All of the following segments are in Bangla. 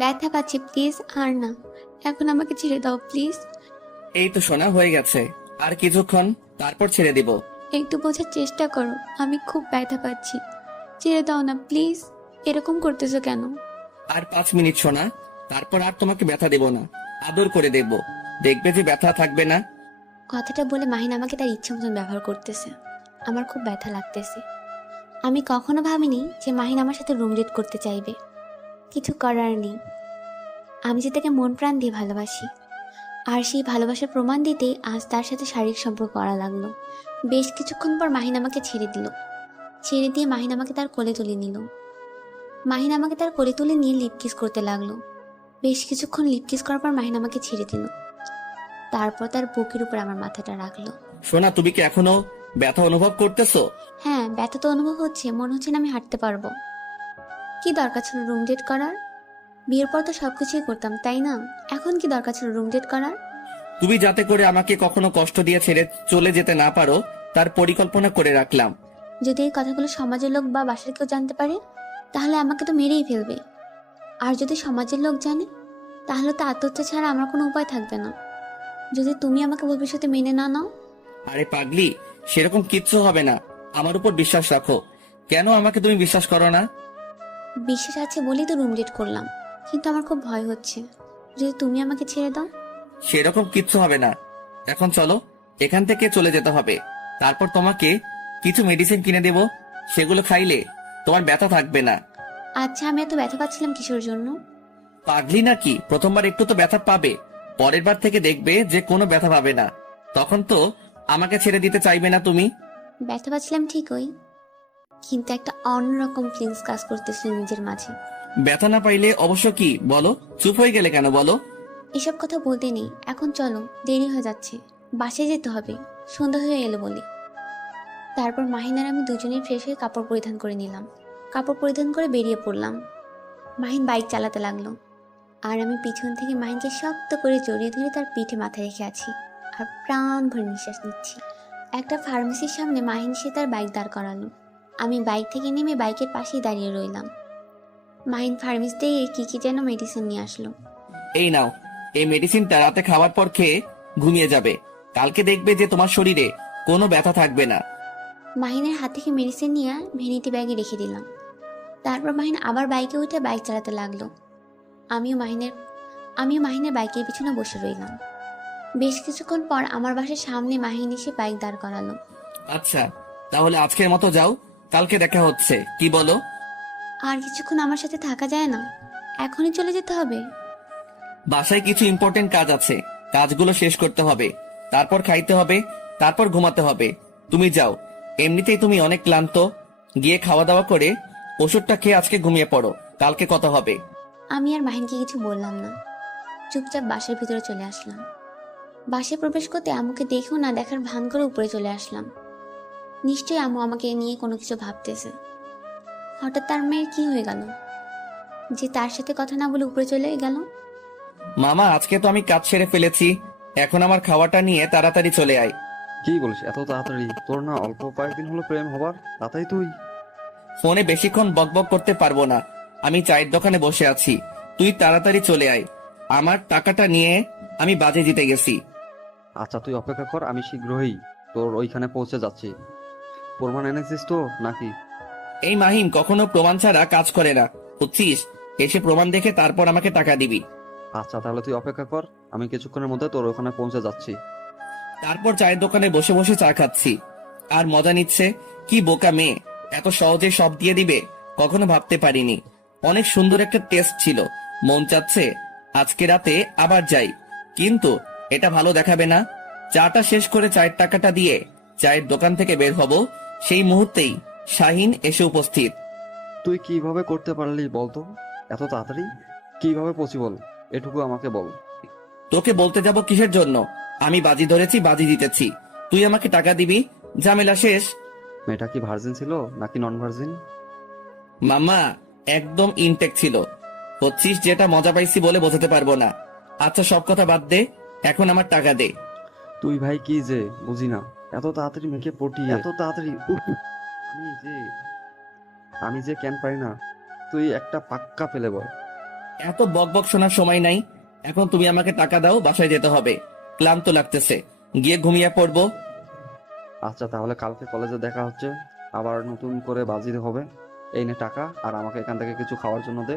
ব্যথা পাচ্ছি, প্লিজ আর না। এখন আমাকে ছেড়ে দাও প্লিজ। এই তো সোনা, হয়ে গেছে। আর কিছুক্ষণ, তারপর ছেড়ে দিব। একটু বোঝার চেষ্টা করো, আমি খুব ব্যথা পাচ্ছি। ছেড়ে দাও না প্লিজ। এরকম করতেছো কেন? আর 5 মিনিট সোনা, তারপর আর তোমাকে ব্যথা দেব না, আদর করে দেব। দেখবে যে ব্যথা থাকবে না। কথাটা বলে মাহিন আমাকে তার ইচ্ছে মতন ব্যবহার করতেছে। আমার খুব ব্যথা লাগতেছে। আমি কখনো ভাবিনি যে মাহিন আমার সাথে রুম ডেট করতে চাইবে। কিছু করার নেই, আমি যে তাকে মন প্রাণ দিয়ে ভালোবাসি। আর সেই ভালোবাসার প্রমাণ দিতে আজ তার সাথে শারীরিক সম্পর্ক করা লাগলো। বেশ কিছুক্ষণ পর মাহিন আমাকে ছেড়ে দিল। ছেড়ে দিয়ে মাহিন আমাকে তার কোলে তুলে নিল। মাহিন আমাকে তার কোলে তুলে নিয়ে লিপ কিস করতে লাগলো। বেশ কিছুক্ষণ লিপ কিস করার পর মাহিন আমাকে ছেড়ে দিল। তারপর তার বুকের উপর আমার মাথাটা রাখলো। সোনা, তুমি কি এখনো ব্যথা অনুভব করতেছো? হ্যাঁ, ব্যথা তো অনুভব হচ্ছে, মনে হচ্ছে না আমি হাঁটতে পারবো। কি দরকার ছিল রুম ডেট করার? বিয়ের পর তো সবকিছুই করতাম, তাই না? এখন কি দরকার ছিল রুম ডেট করার? তুমি যাতে করে আমাকে কখনো কষ্ট দিয়ে ছেড়ে চলে যেতে না পারো, তার পরিকল্পনা করে রাখলাম। যদি এই কথাগুলো সমাজের লোক বা বাসার কেউ জানতে পারে, তাহলে আমাকে তো মেরেই ফেলবে। আর যদি সমাজের লোক জানে, তাহলে তো আত্মহত্যা ছাড়া আমার কোনো উপায় থাকবে না। যদি তুমি আমাকে ভবিষ্যতে মেনে না নাও। আরে পাগলি, সেরকম কিচ্ছু হবে না। আমার উপর বিশ্বাস রাখো। কেন আমাকে তুমি বিশ্বাস করো না? বিশ্বাস আছে বলেই তো রুম ডেট করলাম, কিন্তু আমার খুব ভয় হচ্ছে যদি তুমি আমাকে ছেড়ে দাও। সেরকম কিচ্ছু হবে না। এখন চলো, এখান থেকে চলে যেতে হবে। তারপর তোমাকে কিছু মেডিসিন কিনে দেব, সেগুলো খাইলে তোমার ব্যথা থাকবে না। আচ্ছা, আমি এত ব্যথা পাচ্ছিলাম কিসের জন্য? পাগলি নাকি? প্রথমবার একটু তো ব্যথা পাবে, পরের বার থেকে দেখবে যে কোনো ব্যথা পাবে না। তখন তো আমাকে ছেড়ে দিতে চাইবে না তুমি। ব্যথা পাচ্ছিলাম ঠিকই, কিন্তু একটা অন্যরকম ফিলিংস কাজ করতেছিল নিজের মাঝে। ব্যথা না পাইলে অবশ্য কি বলো? চুপ হয়ে গেলে কেন বলো? এসব কথা বলতে নেই, এখন চলো, দেরি হয়ে যাচ্ছে। বাসায় যেতে হবে, সন্ধ্যা হয়ে এলো বলে। তারপর মাহিন আর আমি দুজনেই ফ্রেশ হয়ে কাপড় পরিধান করে নিলাম। কাপড় পরিধান করে বেরিয়ে পড়লাম। মাহিন বাইক চালাতে লাগলো, আর আমি পিছন থেকে মাহিনকে শক্ত করে জড়িয়ে ধরে তার পিঠে মাথা রেখে আছি আর প্রাণ ভরে নিঃশ্বাস নিচ্ছি। একটা ফার্মেসির সামনে মাহিন সে তার বাইক দাঁড় করালো। আমি বাইক থেকে নেমে বাইকের পাশেই দাঁড়িয়ে রইলাম। মাহিন ফার্মেসি থেকে কি কি যেন মেডিসিন নিয়ে আসলো। এই নাও, এই মেডিসিনটা রাতে খাওয়ার পর খেয়ে ঘুমিয়ে যাবে। কালকে দেখবে যে তোমার শরীরে কোনো ব্যথা থাকবে না। মাহিনের হাত থেকে মেডিসিন নিয়ে ভ্যানিটি ব্যাগে রেখে দিলাম। তারপর মাহিন আবার বাইকে উঠে বাইক চালাতে লাগলো। আমিও মাহিনের আমিও মাহিনের বাইকের পিছনে বসে রইলাম। বেশ কিছুক্ষণ পর আমার বাসার সামনে মাহিন এসে বাইক দাঁড় করালো। আচ্ছা, তাহলে আজকের মতো যাও, কালকে দেখা হচ্ছে, কি বলো? আর কিছুক্ষণ আমার সাথে থাকা যায় না? এখনই চলে যেতে হবে? বাসায় কিছু ইম্পর্টেন্ট কাজ আছে, কাজগুলো শেষ করতে হবে। তারপর খাইতে হবে, তারপর ঘুমাতে হবে। তুমি যাও, এমনিতেই তুমি অনেক ক্লান্ত। গিয়ে খাওয়া দাওয়া করে ওষুধটা খেয়ে আজকে ঘুমিয়ে পড়ো, কালকে কথা হবে। আমি আর মাহিনকে কিছু বললাম না, চুপচাপ বাসার ভিতরে চলে আসলাম। বাসায় প্রবেশ করতে আম্মুকে দেখেও না দেখার ভান করে উপরে চলে আসলাম। নিশ্চয়ই আম্মু আমাকে নিয়ে কোনো কিছু ভাবতেছে। হঠাৎ তার মেয়ের কি হয়ে গেল যে তার সাথে কথা না বলে উপরে চলে গেল? মামা, আজকে তো আমি কাজ সেরে ফেলেছি। এখন আমার খাওয়াটা নিয়ে তাড়াতাড়ি চলে আয়। কি বলিস এত তাড়াতাড়ি? তোর না অল্প কয়েকদিন হলো প্রেম হবার, তাতেই তুই? ফোনে বেশিক্ষণ বকবক করতে পারবো না। আমি চায়ের দোকানে বসে আছি, তুই তাড়াতাড়ি চলে আয়। আমার টাকাটা নিয়ে আমি বাজে জিতে গেছি। আচ্ছা তুই অপেক্ষা কর, আমি শীঘ্রই তোর ওইখানে পৌঁছে যাচ্ছি। প্রমাণ এনেছিস তো নাকি? এই মাহিন কখনো প্রমাণ ছাড়া কাজ করে না, বুঝছিস? এসে প্রমাণ দেখে তারপর আমাকে টাকা দিবি। আচ্ছা তাহলে তুই অপেক্ষা কর, আমি কিছুক্ষণের মধ্যে তোর ওখানে পৌঁছে যাচ্ছি। তারপর চায়ের দোকানে বসে বসে চা খাচ্ছি আর মজা নিচ্ছে। কি বোকা মেয়ে, এত সহজে সব দিয়ে দিবে, কখনো ভাবতে পারিনি। অনেক সুন্দর একটা টেস্ট ছিল, মন চাচ্ছে আজকে রাতে আবার যাই। কিন্তু এটা ভালো দেখাবে না। চাটা শেষ করে চায়ের টাকাটা দিয়ে চায়ের দোকান থেকে বের হব, সেই মুহূর্তেই শাহিন এসে উপস্থিত। তুই কিভাবে করতে পারলি বলতো এত তাড়াতাড়ি? কিভাবে পসিবল, এটুকু আমাকে বল। তোকে বলতে যাব কিসের জন্য? আমি বাজি ধরেছি, বাজি জিতেছি, তুই আমাকে টাকা দিবি, ঝামেলা শেষ। মেয়েটা কি ভার্জিন ছিল নাকি নন ভার্জিন? মামা, একদম ইনটেক ছিল। হচ্ছিস যেটা মজা পাইছি বলে বোঝাতে পারবো না। আচ্ছা সব কথা বাদ দে, এখন আমার টাকা দে। তুই ভাই কি যে বুঝি না, এত তাড়াতাড়ি মেয়েকে পটিয়ে এত তাড়াতাড়ি উফ! আমি যে আমি যে কেন পারি না, তুই একটা পাক্কা ফেলে বল। এত বকবক শোনার সময় নাই। এখন তুমি আমাকে টাকা দাও, বাসায় যেতে হবে। ক্লান্ত লাগতেছে, গিয়ে ঘুমিয়ে পড়বো। আচ্ছা তাহলে কালকে কলেজে দেখা হচ্ছে, আবার নতুন করে বাজি হবে। এই নে টাকা, আর আমাকে এখান থেকে কিছু খাওয়ার জন্য দে।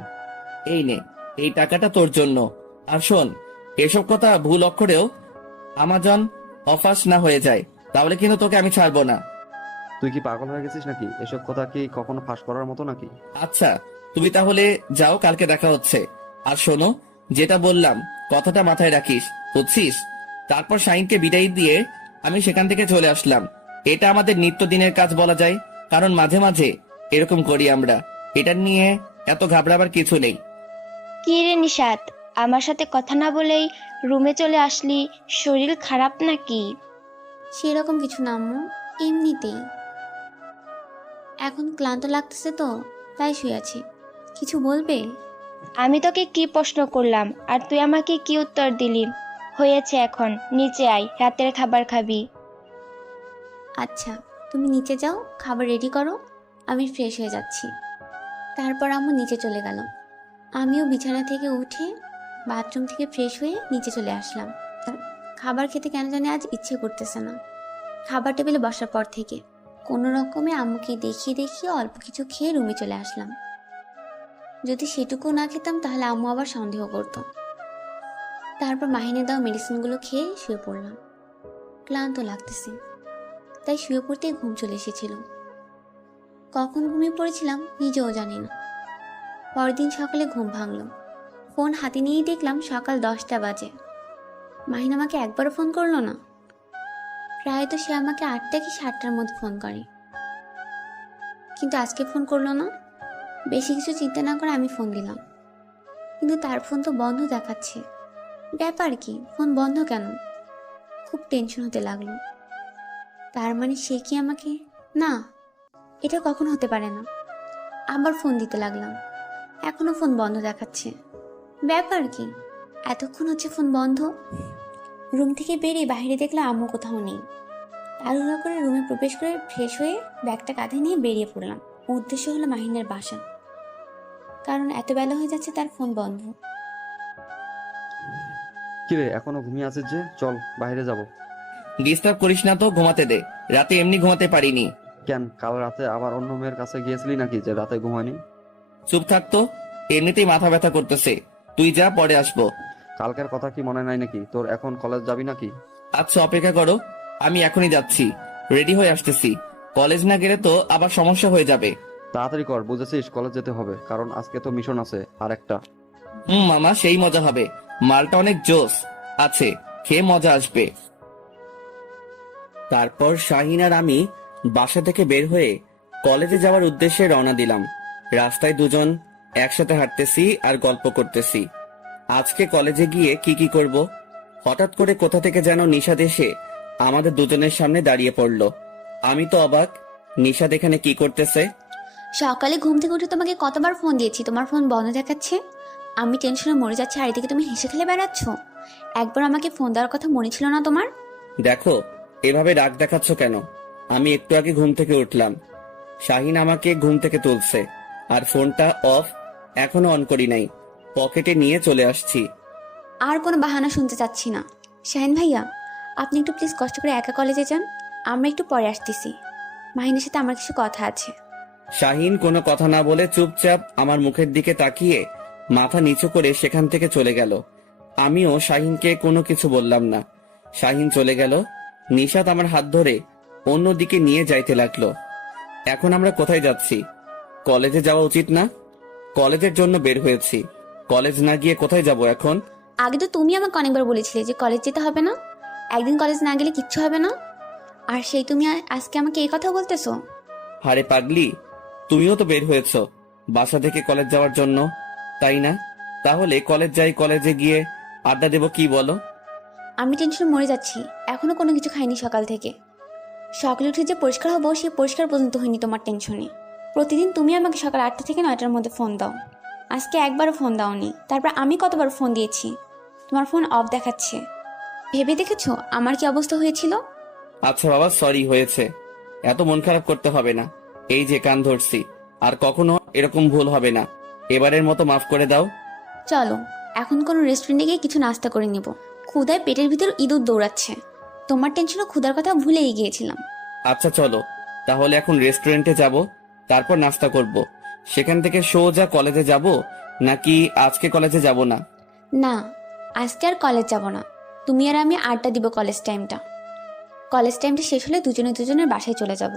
এই নে, এই টাকাটা তোর জন্য। আর শোন, এসব কথা ভুল অক্ষরেও আমাজন অফাস না হয়ে যায়, তাহলে কিন্তু তোকে আমি ছাড়বো না। তুই কি পাগল হয়ে গেছিস নাকি? এসব কথা কি কখনো ফাঁস করার মতো নাকি? আচ্ছা, তুমি তাহলে যাও, কালকে দেখা হচ্ছে। আর শোনো, যেটা বললাম কথাটা মাথায় রাখিস, বুঝছিস? তারপর শাহিনকে বিদায় দিয়ে আমি সেখান থেকে চলে আসলাম। এটা আমাদের নিত্যদিনের কাজ বলা যায়, কারণ মাঝে মাঝে এরকম করি আমরা। এটা নিয়ে এত ঘাবড়াবার কিছু নেই। কি রে নিশাত, আমার সাথে কথা না বলেই রুমে চলে আসলি, শরীর খারাপ নাকি? সেরকম কিছু না আম্মু, এমনিতেই। এখন ক্লান্ত লাগতেছে তো, তাই শুয়ে আছি। কিছু বলবে? আমি তোকে কি প্রশ্ন করলাম আর তুই আমাকে কি উত্তর দিলি? হয়েছে, এখন নিচে আয়, রাতের খাবার খাবি। আচ্ছা, তুমি নিচে যাও, খাবার রেডি করো, আমি ফ্রেশ হয়ে যাচ্ছি। তারপর আম্মু নিচে চলে গেল। আমিও বিছানা থেকে উঠে বাথরুম থেকে ফ্রেশ হয়ে নিচে চলে আসলাম। খাবার খেতে কেন জানি আজ ইচ্ছে করতেছে না। খাবার টেবিলে বসার পর থেকে কোনো রকমে আম্মুকে দেখিয়ে দেখিয়ে অল্প কিছু খেয়ে রুমে চলে আসলাম। যদি সেটুকু না খেতাম তাহলে আম্মু আবার সন্দেহ করতো। তারপর মাহিনের দেওয়া মেডিসিনগুলো খেয়ে শুয়ে পড়লাম। ক্লান্ত লাগতেছে, তাই শুয়ে পড়তেই ঘুম চলে এসেছিল। কখন ঘুমিয়ে পড়েছিলাম নিজেও জানি না। পরদিন সকালে ঘুম ভাঙলো, ফোন হাতে নিয়েই দেখলাম সকাল 10টা বাজে। মাহিন আমাকে একবারও ফোন করলো না। প্রায় তো সে আমাকে 8টা কি 7টার মধ্যে ফোন করে, কিন্তু আজকে ফোন করলো না। বেশি কিছু চিন্তা না করে আমি ফোন দিলাম, কিন্তু তার ফোন তো বন্ধ দেখাচ্ছে। ব্যাপার কি, ফোন বন্ধ কেন? খুব টেনশন হতে লাগলো। তার মানে সে কি আমাকে... না, এটা কখনো হতে পারে না। আবার ফোন দিতে লাগলাম, এখনো ফোন বন্ধ দেখাচ্ছে। ব্যাপার কি, এতক্ষণ হচ্ছে ফোন বন্ধ। রুম থেকে বেরিয়ে বাইরে দেখলাম আম্মু কোথাও নেই। তাড়াহুড়ো করে রুমে প্রবেশ করে ফ্রেশ হয়ে ব্যাগটা কাঁধে নিয়ে বেরিয়ে পড়লাম। উদ্দেশ্য হলো মাহিনের বাসা, কারণ এত বেলা হয়ে যাচ্ছে, তার ফোন বন্ধ। কিরে এখনো ঘুমিয়ে আছিস যে? চল বাইরে যাব। ডিস্টার্ব করিস না তো, ঘুমাতে দে। রাতে এমনি ঘুমাতে পারিনি। কেন, কাল রাতে আবার অন্য মেয়ের কাছে গিয়েছিলি নাকি যে রাতে ঘুমায়নি? চুপ থাকতো, এমনিতেই মাথা ব্যথা করতেছে। তুই যা, পরে আসবো। কালকের কথা কি মনে নাই নাকি তোর? এখন কলেজ যাবি নাকি? আচ্ছা, অপেক্ষা করো, আমি এখনই যাচ্ছি, রেডি হয়ে আসতেছি। কলেজ না গেলে তো আবার সমস্যা হয়ে যাবে। তাড়াতাড়ি কর, বুঝেছিস? কলেজ যেতে হবে, কারণ আজকে তো মিশন আছে আর একটা। মামা, সেই মজা হবে। মালটা অনেক জোস আছে, খেয়ে মজা আসবে। তারপর শাহিন আর আমি বাসা থেকে বের হয়ে কলেজে যাওয়ার উদ্দেশ্যে রওনা দিলাম। রাস্তায় দুজন একসাথে হাঁটতেছি আর গল্প করতেছি। আজকে কলেজে গিয়ে কি কি করব। হঠাৎ করে কোথা থেকে যেন নিশাদ এসে আমাদের দুজনের সামনে দাঁড়িয়ে পড়লো। আমি তো অবাক, নিশাদ এখানে কি করতেছে? সকালে ঘুম থেকে উঠে তোমাকে কতবার ফোন দিয়েছি, তোমার ফোন বন্ধ দেখাচ্ছে। আমি টেনশনে মরে যাচ্ছি, আর এদিকে তুমি হেসে খেলে বেড়াচ্ছ। একবার আমাকে ফোন দেওয়ার কথা মনে ছিল না তোমার? দেখো, এভাবে রাগ দেখাচ্ছ কেন? আমি একটু আগে ঘুম থেকে উঠলাম, শাহিন আমাকে ঘুম থেকে তুলছে, আর ফোনটা অফ, এখনো অন করি নাই, পকেটে নিয়ে চলে আসছি। আর কোনো বাহানা শুনতে চাচ্ছি না। শাহিন ভাইয়া, আপনি একটু প্লিজ কষ্ট করে একা কলেজে যান, আমরা একটু পরে আসতেছি। মাহিনের সাথে আমার কিছু কথা আছে। শাহিন কোনো কথা না বলে চুপচাপ আমার মুখের দিকে তাকিয়ে মাথা নিচু করে সেখান থেকে চলে গেল। আমিও শাহিনকে কোনো কিছু বললাম না। শাহিন চলে গেল। নিশাত আমার হাত ধরে অন্যদিকে নিয়ে যাইতে লাগলো। এখন আমরা কোথায় যাচ্ছি? কলেজে যাওয়া উচিত না? কলেজের জন্য বের হয়েছি, কলেজ না গিয়ে কোথায় যাব এখন? আগে তো তুমি আমাকে অনেকবার বলেছিলে যে কলেজ যেতে হবে না, একদিন কলেজ না গেলে কিচ্ছু হবে না। আর সেই তুমি আজকে আমাকে এই কথা বলতেছো? হারে পাগলি, তুমিও তো বের হয়েছো বাসা থেকে কলেজ যাওয়ার জন্য, তাই না? তাহলে কলেজ যাই, কলেজে গিয়ে আড্ডা দেবো, কি বলো? আমি টেনশন মরে যাচ্ছি, এখনো কোনো কিছু খাইনি সকাল থেকে। সকালে উঠে যে পরিষ্কার হবো সেই পরিষ্কার পর্যন্ত হয়নি তোমার টেনশনে। প্রতিদিন তুমি আমাকে সকাল 8টা থেকে 9টার মধ্যে ফোন দাও, আজকে একবারও ফোন দাওনি। তারপর আমি কতবার ফোন দিয়েছি, তোমার ফোন অফ দেখাচ্ছে। ভেবে দেখেছো আমার কি অবস্থা হয়েছিল? আচ্ছা বাবা, সরি, হয়েছে, এত মন খারাপ করতে হবে না। এই যে কান ধরছি, আর কখনো এরকম ভুল হবে না। এবারের মতো মাফ করে দাও। চলো এখন কোনো রেস্টুরেন্টে গিয়ে কিছু নাস্তা করে নিব। ক্ষুধায় পেটের ভিতর ইঁদুর দৌড়াচ্ছে। তোমার টেনশনে ক্ষুধার কথা ভুলেই গিয়েছিলাম। আচ্ছা চলো, তাহলে এখন রেস্টুরেন্টে যাব, তারপর নাস্তা করব। সেখান থেকে সোজা কলেজে যাব, নাকি আজকে কলেজে যাব না? না, আজকে আর কলেজ যাব না। তুমি আর আমি আড্ডা দিব কলেজ টাইমটা। কলেজ টাইমটা শেষ হলে দুজনে দুজনের বাসায় চলে যাব।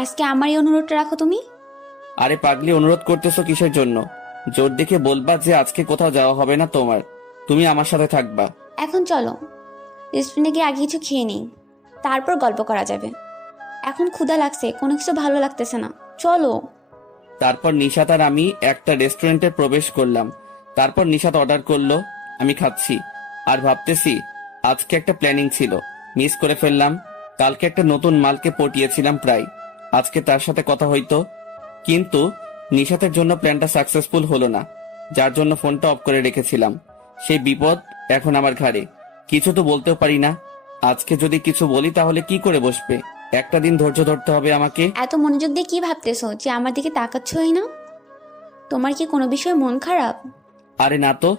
আজকে আমার এই অনুরোধটা রাখো তুমি। আরে পাগলি, অনুরোধ করতেছো কিসের জন্য? জোর দেখে বলবা যে আজকে কোথাও যাওয়া হবে না তোমার, তুমি আমার সাথে থাকবা। এখন চলো রেস্টুরেন্টে গিয়ে আগে কিছু খেয়ে নিই, তারপর গল্প করা যাবে। এখন ক্ষুধা লাগছে, কোনো কিছু ভালো লাগতেছে না, চলো। তারপর নিশাত আর আমি একটা রেস্টুরেন্টে প্রবেশ করলাম। তারপর নিশাত অর্ডার করলো, আমি খাচ্ছি আর ভাবতেছি আজকে একটা প্ল্যানিং ছিল, মিস করে ফেললাম। কালকে একটা নতুন মালকে পটিয়েছিলাম প্রায়, আজকে তার সাথে কথা হইতো, কিন্তু নিশাতের জন্য প্ল্যানটা সাকসেসফুল হলো না, যার জন্য ফোনটা অফ করে রেখেছিলাম। সেই বিপদ এখন আমার ঘাড়ে, কিছু তো বলতেও পারি না। আজকে যদি কিছু বলি তাহলে কি করে বসবে? একটা দিন ধৈর্য ধরতে হবে আমাকে। এত মনোযোগ দিয়ে কি ভাবতেছো যে আমার দিকে তাকাচ্ছই না? তোমার কি কোনো বিষয়ে মন খারাপ? আরে না তো,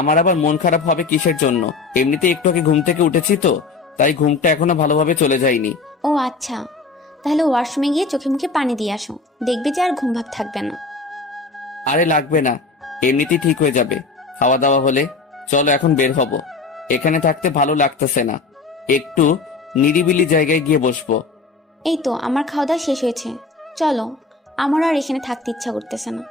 আমার আবার মন খারাপ হবে কিসের জন্য? এমনিতে একটু আগে ঘুম থেকে উঠেছি তো, তাই ঘুমটা এখনো ভালোভাবে চলে যায়নি। ও আচ্ছা, তাহলে ওয়াশরুমে গিয়ে চোখে মুখে পানি দিয়ে আসো, দেখবে যে আর ঘুম ভাব থাকবে না। আরে লাগবে না, এমনিতেই ঠিক হয়ে যাবে খাওয়া দাওয়া হলে। চলো এখন বের হব, এখানে থাকতে ভালো লাগতেছে না, একটু নিরিবিলি জায়গায় গিয়ে বসবো। এই তো আমার খাওয়া দাওয়া শেষ হয়েছে, চলো। আমার আর এখানে থাকতে ইচ্ছা করতেছে না।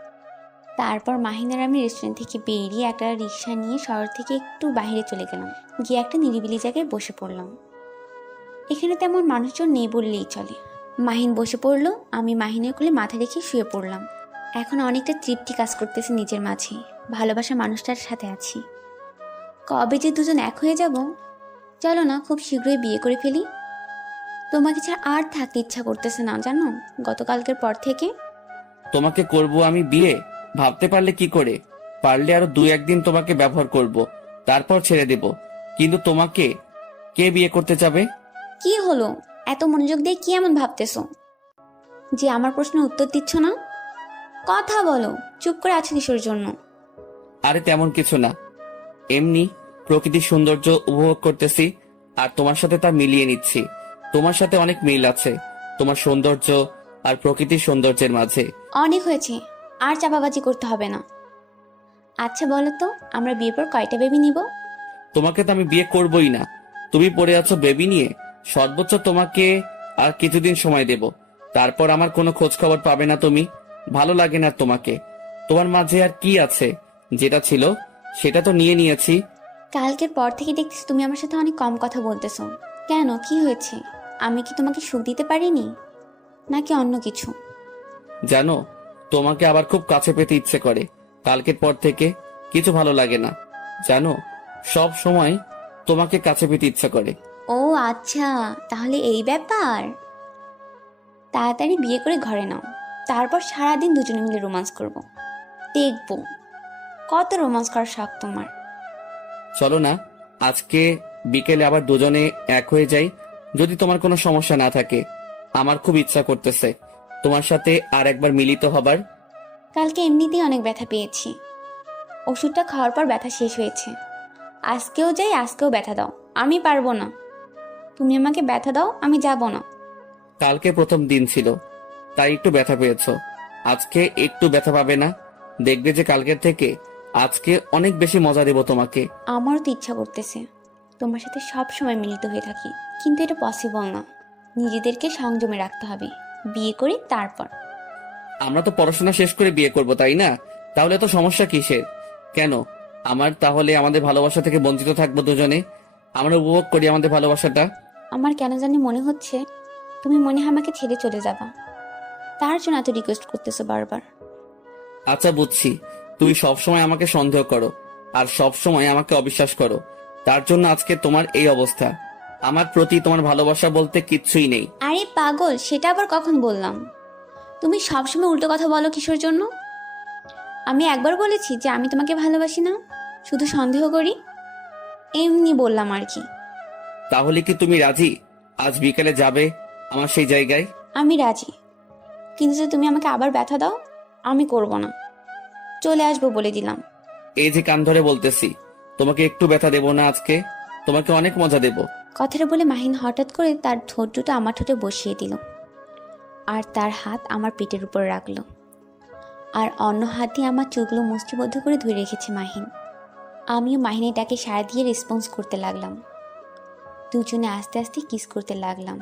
তারপর মাহিনার আমি রেস্টুরেন্ট থেকে বেরিয়ে একটা রিক্সা নিয়ে শহর থেকে একটু বাইরে চলে গেলাম, গিয়ে একটা নিরিবিলি জায়গায় বসে পড়লাম। এখানে তেমন মানুষজন নেই বললেই চলে। মাহিন বসে পড়লো, আমি মাহিনের কোলে মাথা রেখে শুয়ে পড়লাম। এখন অনেকটা তৃপ্তি কাজ করতেছে নিজের মাঝে, ভালোবাসা মানুষটার সাথে আছি। কবে যে দুজন এক হয়ে যাব। চলো না খুব শীঘ্রই বিয়ে করে ফেলি। তোমাকে ছাড়া আর থাকতে ইচ্ছা করতেছে না জানো, গতকালকের পর থেকে। তোমাকে করব আমি বিয়ে, ভাবতে পারলে কি করে? পারলে আরো 2-1 দিন তোমাকে ব্যবহার করব, তারপর ছেড়ে দেব। কিন্তু তোমাকে কে বিয়ে করতে যাবে? কি হলো, এত মনোযোগ দিয়ে কি এমন ভাবতেছো যে আমার প্রশ্নের উত্তর দিচ্ছ না? কথা বলো, চুপ করে আছো কিসের জন্য? আরে তেমন কিছু না, এমনি প্রকৃতির সৌন্দর্য উপভোগ করতেছি আর তোমার সাথে তা মিলিয়ে নিচ্ছি। তোমার সাথে অনেক মিল আছে তোমার সৌন্দর্য আর প্রকৃতির সৌন্দর্যের মাঝে। অনেক হয়েছে, আর চাপাবাজি করতে হবে না। আচ্ছা বলো তো, আমরা বিয়ের পর কয়টা বেবি নিব? তোমাকে তো আমি বিয়ে করবই না, তুমি পড়ে আছো বেবি নিয়ে। সর্বোচ্চ তোমাকে আর কিছুদিন সময় দেব, তারপর আমার কোনো খোঁজ খবর পাবে না তুমি। ভালো লাগে না তোমাকে। তোমার মাঝে আর কি আছে? যেটা ছিল সেটা তো নিয়ে নিয়েছি। কালকের পর থেকে দেখতেছি তুমি আমার সাথে অনেক কম কথা বলতেছো। কেন, কি হয়েছে? আমি কি তোমাকে সুখ দিতে পারিনি, নাকি অন্য কিছু? জানো, তোমাকে আবার খুব কাছে পেতে ইচ্ছে করে। কালকের পর থেকে কিছু ভালো লাগে না, জানো, সব সময় তোমাকে কাছে পেতে ইচ্ছা করে। ও আচ্ছা, তাহলে এই ব্যাপার। তাড়াতাড়ি বিয়ে করে ঘরে নাও, তারপর সারাদিন দুজনে মিলে রোমান্স করব। দেখবো কত রোমান্স করার শখ তোমার। চলো না, আজকে বিকেলে আবার দুজনে এক হয়ে যাই, যদি তোমার কোনো সমস্যা না থাকে। আমার খুব ইচ্ছা করতেছে তোমার সাথে আর একবার মিলিত হবার। কালকে এমনিতেই অনেক ব্যথা পেয়েছি, ওষুধটা খাওয়ার পর ব্যথা শেষ হয়েছে। আজকেও যাই, আজকেও ব্যথা দাও, আমি পারবো না। তুমি আমাকে ব্যথা দাও, আমি যাব না। কালকে প্রথম দিন ছিল, তাই একটু ব্যথা পেয়েছো, আজকে একটু ব্যথা পাবে না। দেখবে যে কালকের থেকে আজকে অনেক বেশি মজা দেব তোমাকে। আমারও তো ইচ্ছা করতেছে তোমার সাথে সব সময় মিলিত হয়ে থাকি, কিন্তু এটা পসিবল না। নিজেদেরকে সংযমে রাখতে হবে, বিয়ে করি তারপর। আমরা তো পড়াশোনা শেষ করে বিয়ে করব, তাই না? তাহলে তো সমস্যা কিসের? কেন আমার তাহলে আমাদের ভালোবাসা থেকে বঞ্চিত থাকবো দুজনে? আমরা উপভোগ করি আমাদের ভালোবাসাটা। আমার কেন জানি মনে হচ্ছে তুমি মনে হয় আমাকে ছেড়ে চলে যাবা, তার জন্য এত রিকোয়েস্ট করতেছো বারবার। আচ্ছা বুঝছি, তুমি সবসময় আমাকে সন্দেহ করো আর সব সময় আমাকে অবিশ্বাস করো, তার জন্য আজকে তোমার এই অবস্থা। আমার প্রতি তোমার ভালোবাসা বলতে কিচ্ছুই নেই। আরে পাগল, সেটা আবার কখন বললাম? তুমি সবসময় উল্টো কথা বলো কিসের জন্য? আমি একবার বলেছি যে আমি তোমাকে ভালোবাসি না, শুধু সন্দেহ করি? এমনি বললাম আর কি। তাহলে কি তুমি রাজি আজ বিকেলে যাবে আমার সেই জায়গায়? আমি রাজি, কিন্তু যদি তুমি আমাকে আবার ব্যথা দাও, আমি করব না, চলে আসবো বলে দিলাম। এই যে কান ধরে বলতেছি, তোমাকে একটু ব্যথা দেবো না আজকে, তোমাকে অনেক মজা দেব। কথাটা বলে মাহিন হঠাৎ করে তার ঠোঁট দুটো আমার ঠোঁটে বসিয়ে দিল আর তার হাত আমার পেটের উপর রাখলো আর অন্য হাত দিয়ে আমার চোখগুলো মুষ্টিবদ্ধ করে ধরে রেখেছে মাহিন। আমিও মাহিনের ডাকে সাড়া দিয়ে রেসপন্স করতে লাগলাম। দুজনে আস্তে আস্তে কিস করতে লাগলাম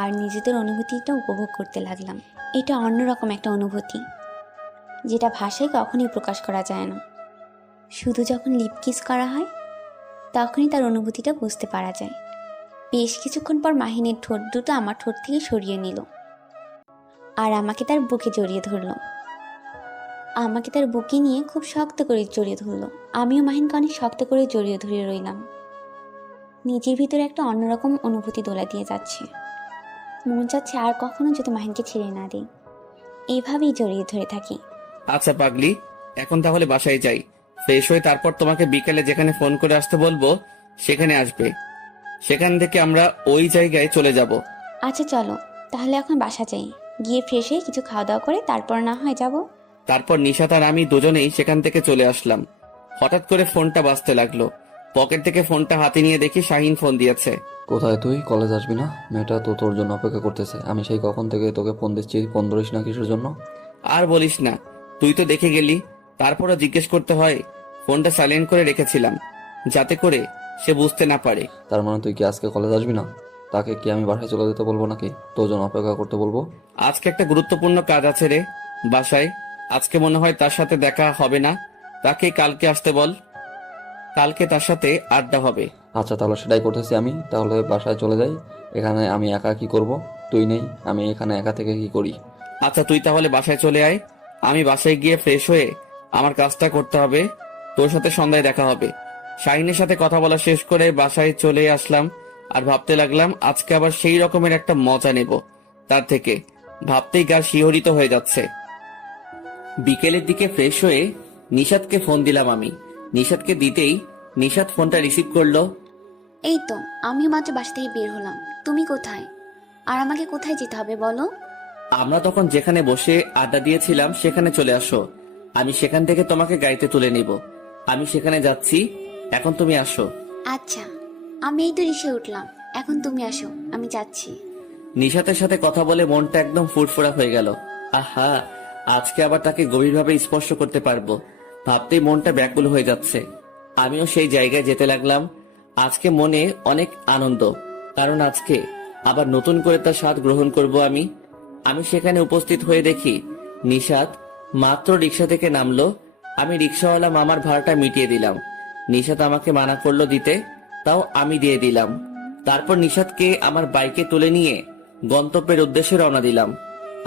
আর নিজেদের অনুভূতিটা উপভোগ করতে লাগলাম। এটা অন্যরকম একটা অনুভূতি, যেটা ভাষায় কখনোই প্রকাশ করা যায় না। শুধু যখন লিপ কিস করা হয় তখনই তার অনুভূতিটা বুঝতে পারা যায়। বেশ কিছুক্ষণ পর মাহিনের ঠোঁট দুটো আমার ঠোঁট থেকে সরিয়ে নিল আর আমাকে তার বুকে জড়িয়ে ধরলো। আমাকে তার বুকে নিয়ে খুব শক্ত করে জড়িয়ে ধরলো। আমিও মাহিনকে অনেক শক্ত করে জড়িয়ে ধরে রইলাম। নিজের ভিতরে একটা অন্যরকম অনুভূতি দোলা দিয়ে যাচ্ছে। মন চাচ্ছে আর কখনো যদি মাহিনকে ছেড়ে না দিই, এইভাবেই জড়িয়ে ধরে থাকি। আচ্ছা পাগলি, এখন তাহলে বাসায় যাই, ফ্রেশ হয়ে তারপর তোমাকে বিকেলে যেখানে ফোন করে আসতে বলবো সেখানে আসবে। সেখান থেকে আমরা ওই জায়গায় চলে যাব। আচ্ছা চলো তাহলে এখন বাসা যাই, গিয়ে ফ্রেশ হয়ে কিছু খাওয়া দাওয়া করে তারপর না হয় যাব। তারপর নিশাত আর আমি দুজনেই সেখান থেকে চলে আসলাম। হঠাৎ করে ফোনটা বাজতে লাগলো। পকেট থেকে ফোনটা হাতে নিয়ে দেখি শাহিন ফোন দিয়েছে। কোথায় তুই? কলেজ আসবি না? মেয়েটা তো তোর জন্য অপেক্ষা করতেছে। আমি সেই কখন থেকে তোকে ফোন দিচ্ছি, ফোন ধরিস না কিসের জন্য? আর বলিস না, তুই তো দেখে গেলি, তারপরও জিজ্ঞেস করতে হয়। ফোনটা সাইলেন্ট করে রেখেছিলাম যাতে করে সে বুঝতে না পারে। তার মানে তুই কি আজকে কলেজ আসবি না? তাকে কি আমি বাসায় চলে যেতে বলবো নাকি তোর জন্য অপেক্ষা করতে বলবো? আজকে একটা গুরুত্বপূর্ণ কাজ আছে রে বাসায়। আজকে মনে হয় তার সাথে দেখা হবে না, তাকে কালকে আসতে বল, কালকে তার সাথে আড্ডা হবে। আচ্ছা তাহলে সেটাই করতেছি আমি। তাহলে বাসায় চলে যাই। এখানে আমি একা কি করব? তুই নেই, আমি এখানে একা থেকে কি করি? আচ্ছা তুই তাহলে বাসায় চলে আয়, আমি বাসায় গিয়ে ফ্রেশ হয়ে আমার কাজটা করতে হবে। তোর সাথে সন্ধ্যায় দেখা হবে। শাহিনের সাথে কথা বলা শেষ করে বাসায় চলে আসলাম আর ভাবতে লাগলাম আজকে আবার সেই রকমের একটা মজা নেব তার থেকে। ভাবতেই গা শিহরিত হয়ে যাচ্ছে। বিকেলের দিকে ফ্রেশ হয়ে নিশাতকে ফোন দিলাম আমি। নিশাতকে দিতেই নিশাত ফোনটা রিসিভ করলো। এই তো আমিও মাত্র বাসা থেকে বের হলাম, তুমি কোথায়? আর আমাকে কোথায় যেতে হবে বলো? আমরা তখন যেখানে বসে আড্ডা দিয়েছিলাম সেখানে চলে আসো, আমি সেখান থেকে তোমাকে গাড়িতে তুলে নিব। আমি সেখানে যাচ্ছি, এখন তুমি আসো। আচ্ছা আমি এই তো রিক্সায় উঠলাম, এখন তুমি আসো, আমি যাচ্ছি। নিশাতের সাথে কথা বলে মনটা একদম ফুরফুরা হয়ে গেল। আহা, আজকে আবার তাকে গভীরভাবে স্পর্শ করতে পারবো, ভাবতেই মনটা ব্যাকুল হয়ে যাচ্ছে। আমিও সেই জায়গায় যেতে লাগলাম। আজকে মনে অনেক আনন্দ, কারণ আজকে আবার নতুন করে তার স্বাদ গ্রহণ করব আমি। আমি সেখানে উপস্থিত হয়ে দেখি নিশাত মাত্র রিক্সা থেকে নামলো। আমি রিক্সাওয়ালা মামার ভাড়াটা মিটিয়ে দিলাম। নিশাত আমাকে মানা করলো দিতে, তাও আমি দিয়ে দিলাম। তারপর নিশাতকে আমার বাইকে তুলে নিয়ে গন্তব্যের উদ্দেশ্যে রওনা দিলাম।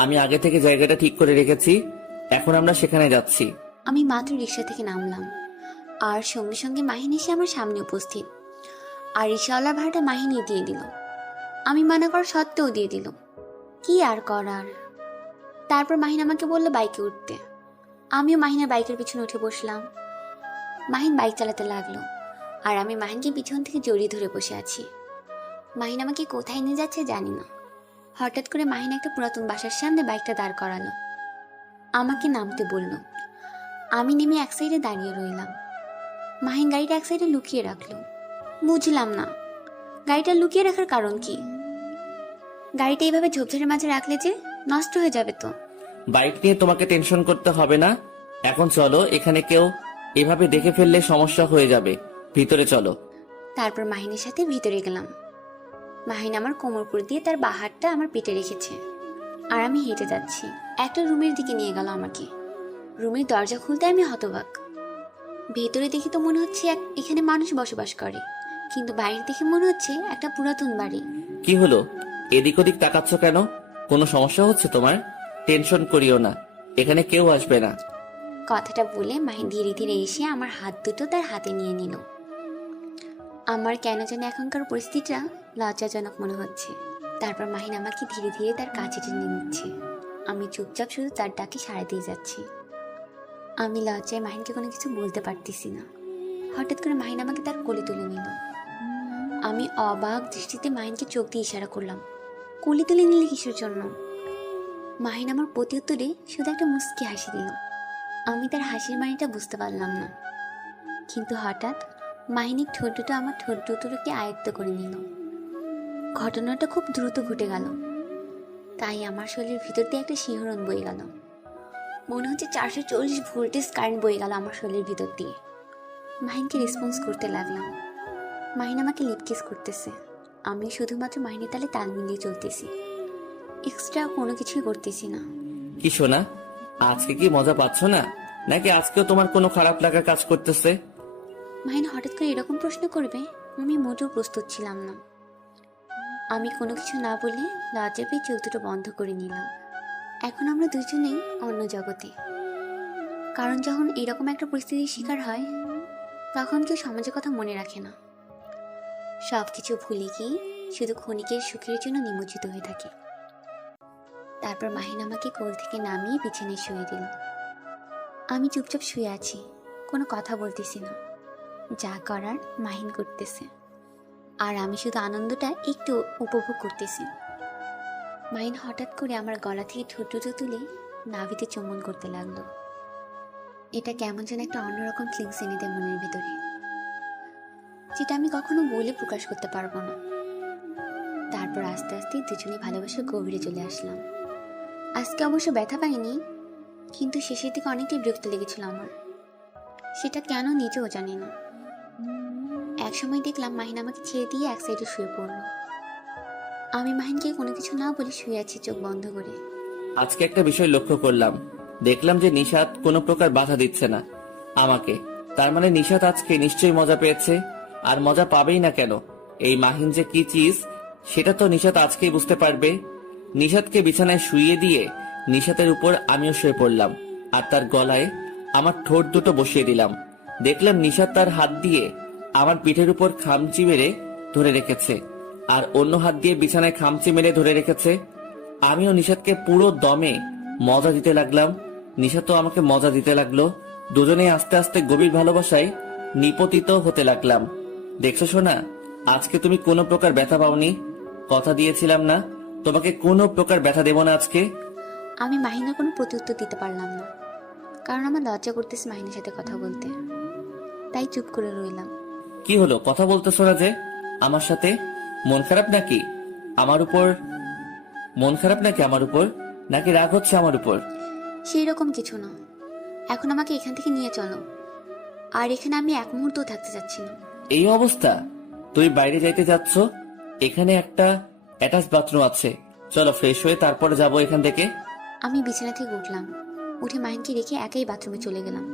আমি আগে থেকে জায়গাটা ঠিক করে রেখেছি, এখন আমরা সেখানে যাচ্ছি। আমি মাত্র রিক্সা থেকে নামলাম আর সঙ্গে সঙ্গে মাহিন এসে আমার সামনে উপস্থিত। আর রিক্সাওয়ালার ভাড়াটা মাহিনী দিয়ে দিল। আমি মানা করা সত্ত্বেও দিয়ে দিল, কি আর করার। তারপর মাহিন আমাকে বললো বাইকে উঠতে। আমিও মাহিনের বাইকের পিছনে উঠে বসলাম। মাহিন বাইক চালাতে লাগলো আর আমি মাহিনকে পিছন থেকে জড়িয়ে ধরে বসে আছি। মাহিন আমাকে কোথায় নিয়ে যাচ্ছে জানি না। হঠাৎ করে মাহিন একটা পুরাতন বাসার সামনে বাইকটা দাঁড় করালো, আমাকে নামতে বলল। আমি নেমে এক সাইডে দাঁড়িয়ে রইলাম। মাহিন গাড়িটা এক সাইডে লুকিয়ে রাখলো। বুঝলাম না গাড়িটা লুকিয়ে রাখার কারণ কি। গাড়িটা এইভাবে ঝোপঝাড়ের মাঝে রাখলে যে নষ্ট হয়ে যাবে তো। বাইক নিয়ে তোমাকে টেনশন করতে হবে না, এখন চলো, এখানে কেউ এভাবে দেখে ফেললে সমস্যা হয়ে যাবে, ভিতরে চলো। তারপর মাহিনের সাথে ভিতরে গেলাম। মাহিন আমার কোমরপুর দিয়ে তার বাঁ হাতটা আমার পেটে রেখেছে আর আমি হেঁটে যাচ্ছি। একটা রুমের দিকে নিয়ে গেল আমাকে। রুমের দরজা খুলতে আমি হতবাক। ভেতরে দেখে তো মনে হচ্ছে এখানে মানুষ বসবাস করে, কিন্তু বাইরে দেখে মনে হচ্ছে একটা পুরাতন বাড়ি। কি হলো, এদিক ওদিক তাকাচ্ছ কেন? কোনো সমস্যা হচ্ছে তোমার? টেনশন করিও না, এখানে কেউ আসবে না। কথাটা বলে মাহিন ধীরে ধীরে এসে আমার হাত দুটো তার হাতে নিয়ে নিল। আমার কেন যেন এখনকার পরিস্থিতিটা লজ্জাজনক মনে হচ্ছে। তারপর মাহিন আমাকে ধীরে ধীরে তার কাছে টেনে নিচ্ছে। আমি চুপচাপ শুধু তার ডাকে সাড়া দিয়ে যাচ্ছি। আমি লজ্জায় মাহিনকে কোনো কিছু বলতে পারতেছি না। হঠাৎ করে মাহিন আমাকে তার কোলে তুলে নিল। আমি অবাক দৃষ্টিতে মাহিনকে চোখ দিয়ে ইশারা করলাম, কোলে তুলে নিলে কিসের জন্য? মাহিন আমার প্রতি উত্তরে শুধু একটা মুচকি হাসি দিল। আমি তার হাসির মানিটা বুঝতে পারলাম না, কিন্তু হঠাৎ মাহিনীর ঠোঁট দুটো আমার ঠোঁট দুটোকে আয়ত্ত করে নিল। ঘটনাটা খুব দ্রুত ঘটে গেল, তাই আমার শরীরের ভিতর দিয়ে একটা শিহরণ বয়ে গেল। মনে হচ্ছে 440 ভোল্টেজ কারেন্ট বয়ে গেল আমার শরীরের ভিতর দিয়ে। মাহিনকে রেসপন্স করতে লাগলাম। মাহিন আমাকে লিপকিস করতেছে, আমি শুধুমাত্র মাহিনের তালে তাল মিলিয়ে চলতেছি, এক্সট্রা কোনো কিছুই করতেছি না। কি শোনা, আজকে কি মজা পাচ্ছ না, নাকি আজকেও তোমার কোনো খারাপ লাগা কাজ করতেছে? মাহিন হঠাৎ করে এরকম প্রশ্ন করবে আমি মোটেও প্রস্তুত ছিলাম না। আমি কোনো কিছু না বলে লজ্জা পেয়ে চোখ দুটো বন্ধ করে নিলাম। এখন আমরা দুজনেই অন্য জগতে, কারণ যখন এরকম একটা পরিস্থিতির শিকার হয় তখন কেউ সমাজের কথা মনে রাখে না, সব কিছু ভুলে গিয়ে শুধু ক্ষণিকের সুখের জন্য নিমজ্জিত হয়ে থাকে। তারপর মাহিন আমাকে কোল থেকে নামিয়ে বিছানায় শুয়ে দিল। আমি চুপচাপ শুয়ে আছি, কোনো কথা বলতেছি না, যা করার মাহিন করতেছে, আর আমি শুধু আনন্দটা একটু উপভোগ করতেছি। মাহিন হঠাৎ করে আমার গলা থেকে ঠোঁট দুটো তুলে নাভিতে চুম্বন করতে লাগলো। এটা কেমন যেন একটা অন্যরকম ফিলিংস এনে দেয় মনের ভিতরে, যেটা আমি কখনো বলে প্রকাশ করতে পারবো না। তারপর আস্তে আস্তে দুজনেই ভালোবাসার গভীরে চলে আসলাম। আজকে অবশ্য ব্যথা পাইনি, কিন্তু শেষের দিকে অনেকটাই বিরক্ত লেগেছিল আমার, সেটা কেন নিজেও জানি না। এক সময় দেখলাম মাহিন আমাকে ছেড়ে দিয়ে এক সাইডে শুয়ে পড়লো। আমি মাহিনকে কোনো কিছু না বলে শুয়ে আছি চোখ বন্ধ করে। আজকে একটা বিষয় লক্ষ্য করলাম, দেখলাম যে নিশাত কোনো প্রকার বাধা দিচ্ছে না আমাকে। তার মানে নিশাত আজকে নিশ্চয়ই মজা পেয়েছে, আর মজা পাবেই না কেন? এই মাহিন যে কি চিজ সেটা তো নিশাত আজকেই বুঝতে পারবে। নিশাতকে বিছানায় শুইয়ে দিয়ে নিশাতের উপর আমিও শুয়ে পড়লাম, আর তার গলায় আমার ঠোঁট দুটো বসিয়ে দিলাম। দেখলাম নিশাত তার হাত দিয়ে আমার পিঠের উপর খামচি মেরে ধরে রেখেছে, আর অন্য হাত দিয়ে বিছানায় খামচি মেরে ধরে রেখেছে। আমিও নিশাতকে পুরো দমে মজা দিতে লাগলাম, নিশাতও আমাকে মজা দিতে লাগলো। দুজনেই আস্তে আস্তে গভীর ভালোবাসায় নিপতিত হতে লাগলাম। দেখছো শোনা, আজকে তুমি কোনো প্রকার ব্যথা পাওনি, কথা দিয়েছিলাম না তোমাকে কোনো প্রকার ব্যথা দেব না আজকে। আমি মাহিনের কোনো প্রত্যুত্তর দিতে পারলাম না, কারণ আমার লজ্জা করতেছে মাহিনের সাথে কথা বলতে, তাই চুপ করে রইলাম। কি হলো, কথা বলতেছো না যে আমার সাথে? মন খারাপ নাকি আমার উপর? মন খারাপ নাকি আমার উপর, নাকি রাগ হচ্ছে আমার উপর? সেই রকম কিছু না, এখন আমাকে এখান থেকে নিয়ে চলো, আর এখানে আমি এক মুহূর্তও থাকতে চাচ্ছি না। এই অবস্থা, তুই বাইরে যাইতে যাচ্ছ? এখানে একটা অ্যাটাচ বাথরুম আছে, চলো ফ্রেশ হয়ে তারপরে যাবো এখান থেকে। আমি বিছানা থেকে উঠলাম, উঠে মাহিনকে রেখে একাই বাথরুমে চলে গেলাম।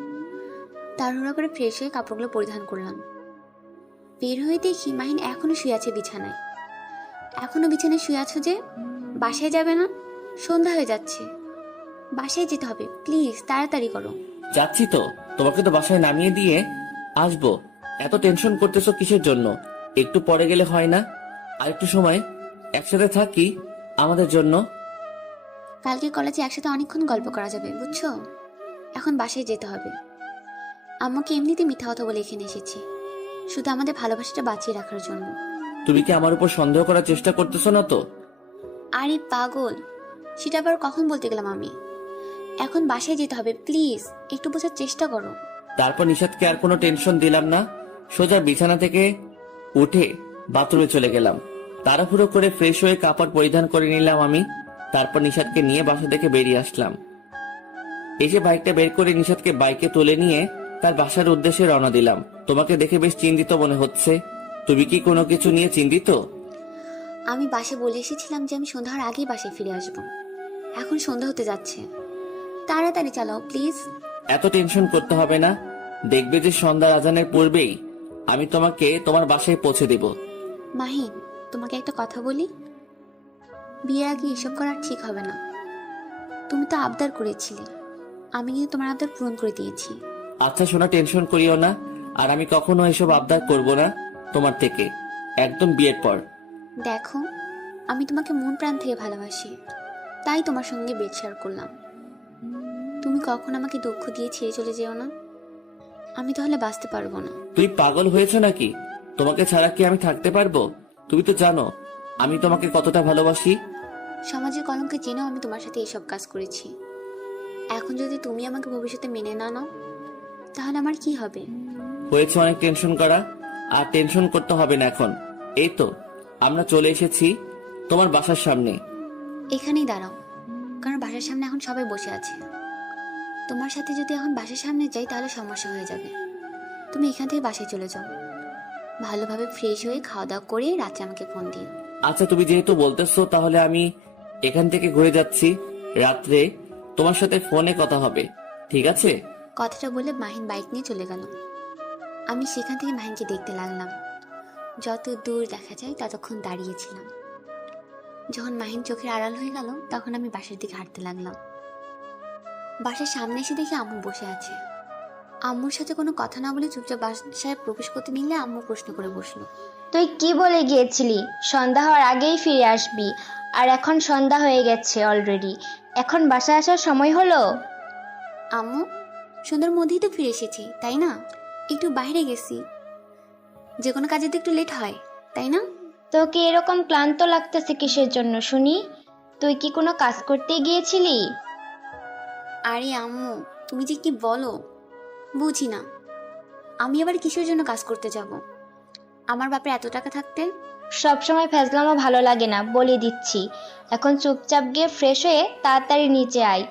তাড়াহুড়া করে ফ্রেশ হয়ে কাপড়গুলো পরিধান করলাম। বের হয়ে দেখি মাহিন এখনো শুয়ে আছে বিছানায়। এখনো বিছানায় শুয়ে আছো যে? বাসায় যাবে না? সন্ধ্যা হয়ে যাচ্ছে, বাসায় যেতে হবে, প্লিজ তাড়াতাড়ি করো। যাচ্ছি তো, তোমাকে তো বাসায় নামিয়ে দিয়ে আসবো, এত টেনশন করতেছো কিসের জন্য? একটু পরে গেলে হয় না? আর একটু সময় একসাথে থাকি আমাদের জন্য। কালকে কলেজে একসাথে অনেকক্ষণ গল্প করা যাবে, বুঝছো? এখন বাসায় যেতে হবে। আম্মুকে এমনিতে মিথ্যা কথা বলে এখানে এসেছি, শুধু আমাদের ভালোবাসাটা বাঁচিয়ে রাখার জন্য। তুমি কি আমার উপর সন্দেহ করার চেষ্টা করতেছো না তো? আরে পাগল, সেটা আবার কখন বলতে গেলাম আমি? এখন বাসায় যেতে হবে, প্লিজ একটু বোঝার চেষ্টা করো। তারপর নিশাদকে আর কোনো টেনশন দিলাম না, সোজা বিছানা থেকে উঠে বাথরুমে চলে গেলাম। তাড়াহুড়ো করে ফ্রেশ হয়ে কাপড় পরিধান করে নিলাম আমি। তারপর নিশাদকে নিয়ে বাসা থেকে বেরিয়ে আসলাম। এসে বাইকটা বের করে নিশাদকে বাইকে তুলে নিয়ে তার বাসার উদ্দেশ্যে রওনা দিলাম। তোমাকে দেখে বেশ চিন্তিত মনে হচ্ছে, তুমি কি কোনো কিছু নিয়ে চিন্তিত? আমি বাসে বলে এসেছিলাম যে আমি সন্ধ্যার আগেই বাসায় ফিরে আসবো। এখন সন্ধ্যা হতে যাচ্ছে, তাড়াতাড়ি চালাও প্লিজ। এত টেনশন করতে হবে না, দেখবে যে সন্ধ্যার আজানের পূর্বেই আমি তোমাকে তোমার বাসায় পৌঁছে দেব। মাহিন, তোমাকে একটা কথা বলি, বিয়ের আগে এসব করা ঠিক হবে না। তুমি তো আবদার করেছিলে, আমি কিন্তু তোমার আবদার পূরণ করে দিয়েছি। আচ্ছা শোনা, টেনশন করিও না, আর আমি কখনো এসব আবদার করব না তোমার থেকে, একদম বিয়ের পর। দেখো, আমি তোমাকে মন প্রাণ থেকে ভালোবাসি, তাই তোমার সঙ্গে বেড শেয়ার করলাম। তুমি কখন আমাকে দুঃখ দিয়ে ছেড়ে চলে যেও না, আমি তাহলে বাঁচতে পারবো না। তুই পাগল হয়েছ নাকি? তোমাকে ছাড়া কি আমি থাকতে পারবো? তুমি তো জানো আমি তোমাকে কতটা ভালোবাসি। সমাজের কলঙ্কে জেনেও আমি তোমার সাথে এসব কাজ করেছি, এখন যদি তুমি আমাকে ভবিষ্যতে মেনে না নাও তাহলে আমার কি হবে? হয়েছে অনেক টেনশন করা, আর টেনশন করতে হবে না এখন। এই তো আমরা চলে এসেছি তোমার বাসার সামনে। এখানেই দাঁড়াও, কারণ বাসার সামনে এখন সবাই বসে আছে। তোমার সাথে যদি এখন বাসার সামনে যাই তাহলে সমস্যা হয়ে যাবে। তুমি এখান থেকে বাসায় চলে যাও, ভালোভাবে ফ্রেশ হয়ে খাওয়া দাওয়া করে রাতে আমাকে ফোন দিও। আচ্ছা, তুমি যেহেতু বলতেছো তাহলে আমি এখান থেকে ঘুরে যাচ্ছি, রাত্রে তোমার সাথে ফোনে কথা হবে, ঠিক আছে? কথাটা বলে মাহিন বাইক নিয়ে চলে গেল। আমি সেখান থেকে মাহিনকে দেখতে লাগলাম। যত দূর দেখা যায় ততক্ষণ দাঁড়িয়েছিলাম। যখন মাহিন চোখের আড়াল হয়ে গেল তখন আমি বাসার দিকে হাঁটতে লাগলাম। বাসার সামনে এসে দেখি আম্মু বসে আছে। আম্মুর সাথে কোনো কথা না বলে চুপচাপ বাসায় প্রবেশ করতে নিলে আম্মু প্রশ্ন করে বসলো, তুই কি বলে গিয়েছিলি সন্ধ্যা হওয়ার আগেই ফিরে আসবি, আর এখন সন্ধ্যা হয়ে গেছে অলরেডি। এখন বাসায় আসার সময় হলো? আম্মু সন্ধ্যার মধ্যেই তো ফিরে এসেছি, তাই না? একটু বাইরে গেছি, যে কোনো কাজে তো একটু লেট হয়, তাই না? তোকে এরকম ক্লান্ত লাগতেছে কিসের জন্য শুনি? তুই কি কোনো কাজ করতে গিয়েছিলি? আরে আম্মু, তুমি যে কি বলো বুঝি না। আমি আবার কিসের জন্য কাজ করতে যাব? আমার বাপের এত টাকা থাকতে। সবসময় ফ্যাজলামো ভালো লাগে না, বলে দিচ্ছি। এখন চুপচাপ গিয়ে ফ্রেশ হয়ে তাড়াতাড়ি নিচে আয়।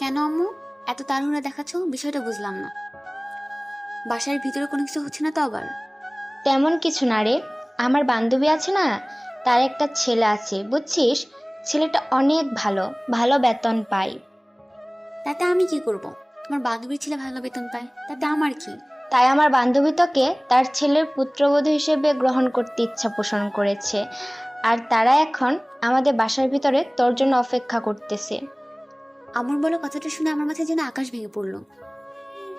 কেন আম্মু এত তাড়াহুড়া দেখাচ্ছ? বিষয়টা বুঝলাম না। বাসার ভিতরে কোনো কিছু হচ্ছে না তো আবার? তেমন কিছু না রে, আমার বান্ধবী আছে না, তার একটা ছেলে আছে বুঝছিস। ছেলেটা অনেক ভালো, ভালো বেতন পায়। তাতে আমি কি করব? তোমার বান্ধবীর ছেলে ভালো বেতন পায়, তাতে আমার কি? তাই আমার বান্ধবী তোকে তার ছেলের পুত্রবধূ হিসেবে গ্রহণ করতে ইচ্ছা পোষণ করেছে, আর তারা এখন আমাদের বাসার ভিতরে তোর জন্য অপেক্ষা করতেছে। আম্মুর বলে কথাটা শুনে আমার মাথায় যেন আকাশ ভেঙে পড়লো।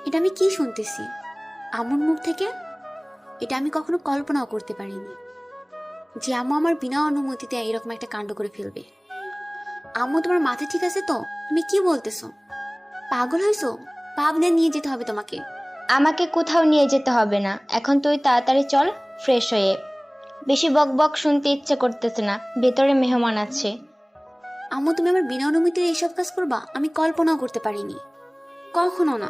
এটা আমি কি শুনতেছি আম্মুর মুখ থেকে? এটা আমি কখনো কল্পনাও করতে পারিনি যে আম্মু আমার বিনা অনুমতিতে এরকম একটা কাণ্ড করে ফেলবে। আম্মু তোমার মাথা ঠিক আছে তো? তুমি কি বলতেছো? পাগল হয়েছো? পাবনা নিয়ে যেতে হবে তোমাকে। আমাকে কোথাও নিয়ে যেতে হবে না, এখন তুই তাড়াতাড়ি চল ফ্রেশ হয়ে। বেশি বক বক শুনতে ইচ্ছে করতেছে না, ভেতরে মেহমান আছে। আম্মু তুমি আমার বিনা অনুমতিতে এইসব কাজ করবা? আমি কল্পনাও করতে পারিনি, কখনো না।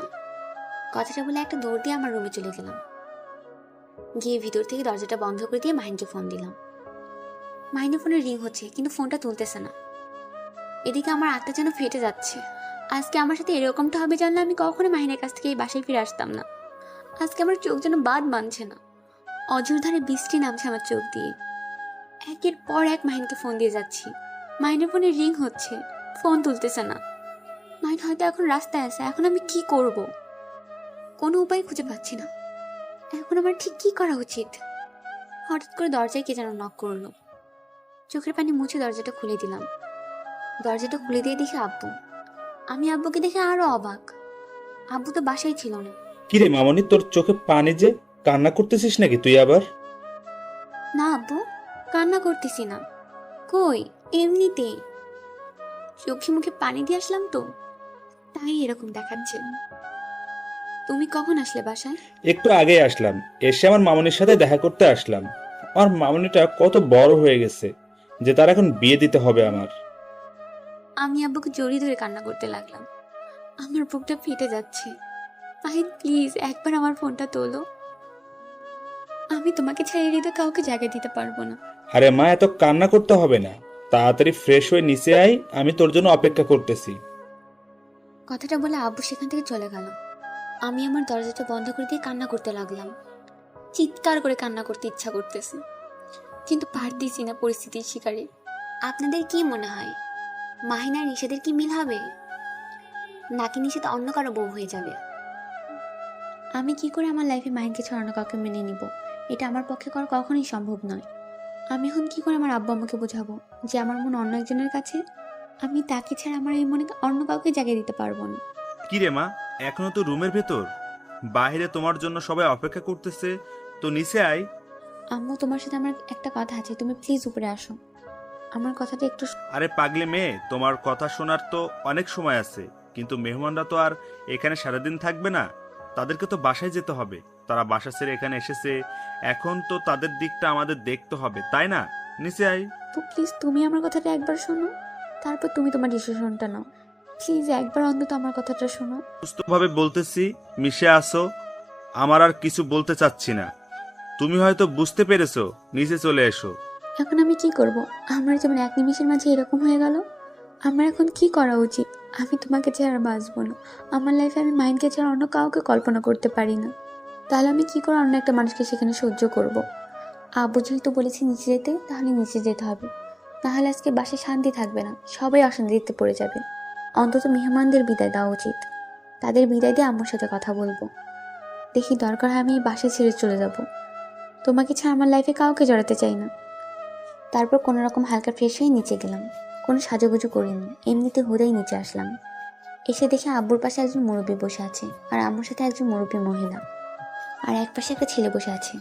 কথাটা বলে একটা দৌড় দিয়ে আমার রুমে চলে গেলাম। গিয়ে ভিতর থেকে দরজাটা বন্ধ করে দিয়ে মাহিনকে ফোন দিলাম। মাহিনের ফোনে রিং হচ্ছে কিন্তু ফোনটা তুলতেছে না। এদিকে আমার আত্মা যেন ফেটে যাচ্ছে। আজকে আমার সাথে এরকমটা হবে জানলে আমি কখনো মাহিনের কাছ থেকে এই বাসায় ফিরে আসতাম না। আজকে আমার চোখ যেন বাদ মানছে না, অঝোর ধারে বৃষ্টি নামছে আমার চোখ দিয়ে। একের পর এক মাহিনকে ফোন দিয়ে যাচ্ছি, মাহিনের ফোনে রিং হচ্ছে, ফোন তুলতেছে না। মাহিন হয়তো এখন রাস্তায় আছে, এখন আমি কি করব? কোনো উপায় খুঁজে পাচ্ছি না। এখন আমার ঠিক কি করা উচিত? হঠাৎ করে দরজায় কে যেন নক করলো। চোখের পানি মুছে দরজাটা খুলে দিলাম। দরজাটা খুলে দিয়ে দেখি আব্বু। আমি আব্বুকে দেখে আরো অবাক। আব্বু তো বাসায় ছিল না। কিরে মামনি, তোর চোখে পানি যে, কান্না করতেছিস নাকি তুই আবার? না আব্বু, কান্না করতেছি না। কই, এমনিতেই চোখে মুখে পানি দিয়ে আসলাম তো, তাই এরকম দেখাচ্ছে। তুমি কখন আসলে বাসায়? একটু আগে আসলাম, এসে আমার মামনির সাথে দেখা করতে আসলাম। আমার মামনিটা কত বড় হয়ে গেছে যে তার এখন বিয়ে দিতে হবে আমার। আমি আব্বুকে জড়িয়ে ধরে কান্না করতে লাগলাম। আমার বুকটা ফেটে যাচ্ছে। মাহিন প্লিজ একবার আমার ফোনটা তোলো। আমি তোমাকে ছেড়ে দিতে কাউকে জায়গা দিতে পারবো না। আরে মা, এত কান্না করতে হবে না, তাড়াতাড়ি ফ্রেশ হয়ে নিচে আয়, আমি তোর জন্য অপেক্ষা করতেছি। কথাটা বলে আব্বু সেখান থেকে চলে গেল। আমি আমার দরজাটা বন্ধ করে দিয়ে কান্না করতে লাগলাম। চিৎকার করে কান্না করতে ইচ্ছা করতেছে, কিন্তু পারতেছি না পরিস্থিতির শিকারে। আপনাদের কি মনে হয় মাহিন আর নিষেধের কি মিল হবে, নাকি নিষেধ অন্য কারো বউ হয়ে যাবে? আমি কি করে আমার লাইফে মাহিনকে ছাড়া অন্য কাউকে মেনে নিব? এটা আমার পক্ষে করা কখনোই সম্ভব নয়। আমি এখন কি করে আমার আব্বু আমাকে বোঝাবো যে আমার মন অন্য একজনের কাছে? আমি তাকে ছাড়া আমার এই মনে অন্য কাউকে জায়গায় দিতে পারবো না। কিরে মা, এখনো তো রুমের ভেতর? বাইরে তোমার জন্য সবাই অপেক্ষা করতেছে, তো নিচে আয়। আম্মু তোমার সাথে আমার একটা কথা আছে, তুমি প্লিজ উপরে আসো। আমার কথাটা একটু আরে পাগলি মেয়ে, তোমার কথা শোনার তো অনেক সময় আছে, কিন্তু মেহমানরা তো আর এখানে সারাদিন থাকবে না, তাদেরকে তো বাসায় যেতে হবে। তারা বাসা ছেড়ে এখানে এসেছে, এখন তো তাদের দিকটা আমাদের দেখতে হবে, তাই না? নিচে আয়। প্লিজ তুমি আমার কথাটা একবার শোনো, তারপর তুমি তোমার ডিসিশনটা নাও। প্লিজ একবার অন্তত আমার কথাটা শোনো। সুস্থভাবে বলতেছি, মিশে আসো। আমার আর কিছু বলতে চাচ্ছি না। তুমি হয়তো বুঝতে পেরেছো, নিচে চলে এসো। এখন আমি কি করব? আমার যেমন এক নিমিষের মাঝে এরকম হয়ে গেল। আমার এখন কি করা উচিত? আমি তোমাকে ছাড়া বাঁচবো না। আমার লাইফে আমি মাইন্ডকে ছাড়া অন্য কাউকে কল্পনা করতে পারি না। তাহলে আমি কি করে অন্য একটা মানুষকে সেখানে সহ্য করব? আব্বু যেহেতু বলেছি নিচে যেতে, তাহলে নিচে যেতে হবে। তাহলে আজকে বাসায় শান্তি থাকবে না, সবাই অশান্তিতে পড়ে যাবে। অন্তত মেহমানদের বিদায় দেওয়া উচিত। তাদের বিদায় দিয়ে আম্মুর সাথে কথা বলবো। দেখি দরকার হয় আমি এই বাসা ছেড়ে চলে যাব। তোমাকে ছাড়া আমার লাইফে কাউকে জড়াতে চাই না। তারপর কোনো রকম হালকা ফ্রেশ হয়ে নিচে গেলাম। কোনো সাজুগুজু করিনি, এমনিতে হুদাই নিচে আসলাম। এসে দেখে আব্বুর পাশে একজন মুরব্বী বসে আছে, আর আম্মুর সাথে একজন মুরব্বী মহিলা। আর এক পাশে একটা ছেলে বসে আছে,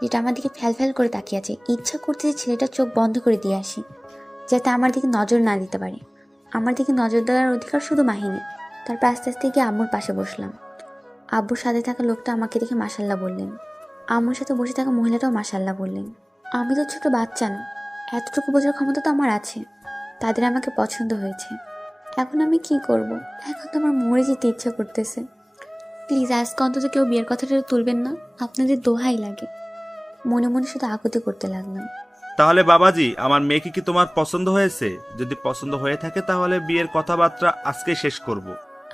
যেটা আমার দিকে ফ্যাল ফ্যাল করে তাকিয়ে আছে। ইচ্ছা করছে যে ছেলেটার চোখ বন্ধ করে দিয়ে আসি, যাতে আমার দিকে নজর না দিতে পারে। আমার দিকে নজর দেওয়ার অধিকার শুধু মাহিনী। তারপর আস্তে আস্তে গিয়ে আম্মুর পাশে বসলাম। আব্বুর সাথে থাকা লোকটা আমাকে দেখে মাশাল্লাহ বললেন। আম্মুর সাথে বসে থাকা মহিলাটাও মাশাল্লাহ বললেন। আমি তো ছোট বাচ্চা না, এতটুকু বোঝার ক্ষমতা তো আমার আছে। তাদের আমাকে পছন্দ হয়েছে। এখন আমি কি করব? এখন তো আমার মরে যেতে ইচ্ছা করতেছে। প্লিজ আজকে অন্তত কেউ বিয়ের কথাটা তুলবেন না, আপনাদের দোহাই লাগে। মনে মনে শুধু আকুতি করতে লাগলাম। তাহলে বাবাজি, আমার মেয়েকে কি তোমার পছন্দ হয়েছে? যদি পছন্দ হয়ে থাকে তাহলে বিয়ের কথাবার্তা আজকে শেষ করব।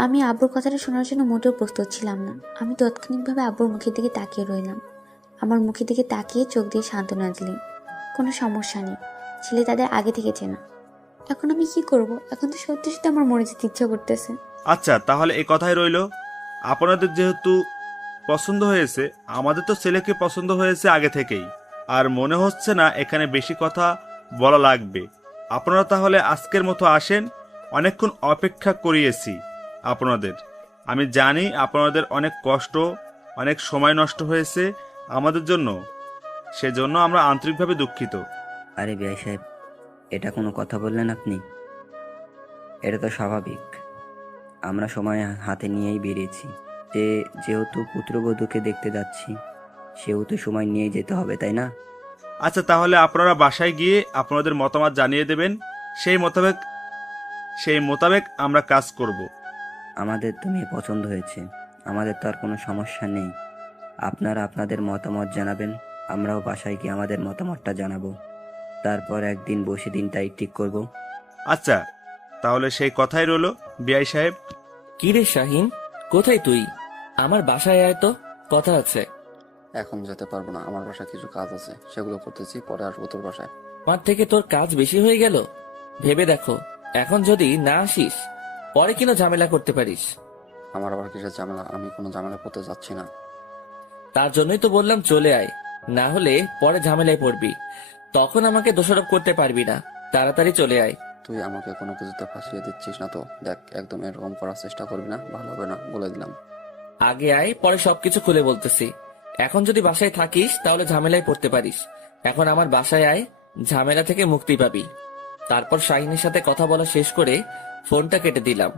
আমি আব্বুর কথাটা শোনার জন্য মোটেও প্রস্তুত ছিলাম না। আমি তাৎক্ষণিকভাবে আব্বুর মুখের দিকে তাকিয়ে রইলাম। আমার মুখের দিকে তাকিয়ে চোখ দিয়ে সান্ত্বনা দিলেন। কোনো সমস্যা নেই, ছেলে তাদের আগে থেকে চেনা। এখন আমি কি করব? এখন তো সত্যি সত্যি আমার মরে যেতে ইচ্ছা করতেছে। আচ্ছা, তাহলে এই কথাই রইলো। আপনাদের যেহেতু পছন্দ হয়েছে, আমাদের তো ছেলেকে পছন্দ হয়েছে আগে থেকেই। আর মনে হচ্ছে না এখানে বেশি কথা বলা লাগবে। আপনারা তাহলে আজকের মতো আসেন। অনেকক্ষণ অপেক্ষা করিয়েছি আপনাদের। আমি জানি আপনাদের অনেক কষ্ট, অনেক সময় নষ্ট হয়েছে আমাদের জন্য। সেজন্য আমরা আন্তরিকভাবে দুঃখিত। আরে বিআই সাহেব, এটা কোনো কথা বললেন আপনি? এটা তো স্বাভাবিক। আমরা সময় হাতে নিয়েই বেরিয়েছি। যেহেতু পুত্রবধূকে দেখতে যাচ্ছি, সেহেতু সময় নিয়ে যেতে হবে, তাই না? আচ্ছা, তাহলে আপনারা বাসায় গিয়ে আপনাদের মতামত জানিয়ে দেবেন। সেই মোতাবেক আমরা কাজ করব। আমাদের তো মেয়ে পছন্দ হয়েছে, আমাদের তো আর কোনো সমস্যা নেই। আপনারা আপনাদের মতামত জানাবেন, আমরাও বাসায় গিয়ে আমাদের মতামতটা জানাবো। তারপর একদিন বসে দিনটাই ঠিক করব। আচ্ছা, তাহলে সেই কথাই রইলো বিআই সাহেব। কি রে শাহিন, কোথায় তুই? আমার বাসায় আয় তো, কথা আছে। এখন যেতে পারবো না, আমার বাসায় কিছু কাজ আছে, সেগুলো করতেছি, পরে আসবো তোর বাসায়। আমার থেকে তোর কাজ বেশি হয়ে গেল। ভেবে দেখো, এখন যদি না আসিস, পরে কিনা ঝামেলা করতে পারিস। আমার আবার কিসের ঝামেলা? আমি কোনো ঝামেলা করতে যাচ্ছি না। তার জন্যই তো বললাম চলে আয়, না হলে পরে ঝামেলায় পড়বি। তখন আমাকে দোষারোপ করতে পারবি না। তাড়াতাড়ি চলে আয়। তুই আমাকে কোনো কিছুতে ফাঁসিয়ে দিচ্ছিস না তো? দেখ, একদম এরকম করার চেষ্টা করবি না, ভালো হবে না, বলে দিলাম। আগে আয়, পরে সবকিছু খুলে বলতেছি। এখন যদি বাসায় থাকিস তাহলে ঝামেলায় পড়তে পারিস। এখন আমার বাসায় আয়, ঝামেলা থেকে মুক্তি পাবি। তারপর শাহিনের সাথে কথা বলা শেষ করে ফোনটা কেটে দিলাম।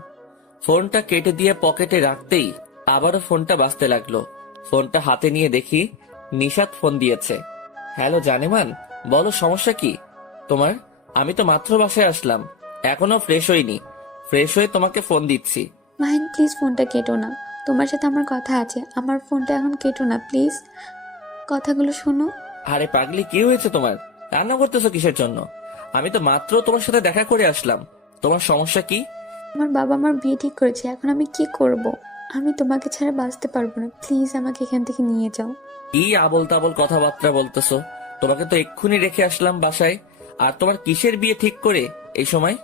ফোনটা কেটে দিয়ে পকেটে রাখতেই আবারও ফোনটা বাজতে লাগলো। ফোনটা হাতে নিয়ে দেখি নিশাত ফোন দিয়েছে। হ্যালো জানেমান, বলো সমস্যা কি তোমার? আমি তো মাত্র বাসায় আসলাম, এখনো ফ্রেশ হইনি। ফ্রেশ হয়ে তোমাকে ফোন দিচ্ছি। মাহিন প্লিজ ফোনটা কেটো না, তোমার সাথে আমার কথা আছে। আমার ফোনটা এখন কেটো না প্লিজ, কথাগুলো শোনো। আরে পাগলি, কি হয়েছে তোমার? রান্না করতেছো কিসের জন্য? আমি তো মাত্র তোমার সাথে দেখা করে আসলাম। তোমার সমস্যা কি? আমার বাবা আমার বিয়ে ঠিক করেছে, এখন আমি কি করব? আমি তোমাকে ছাড়া বাঁচতে পারবো না, প্লিজ আমাকে এখান থেকে নিয়ে যাও। কি আবল তাবল কথাবার্তা বলতেছো? তোমাকে তো এক্ষুনি রেখে আসলাম বাসায়। আর তোমার কিসের বিয়ে ঠিক করে এই সময়?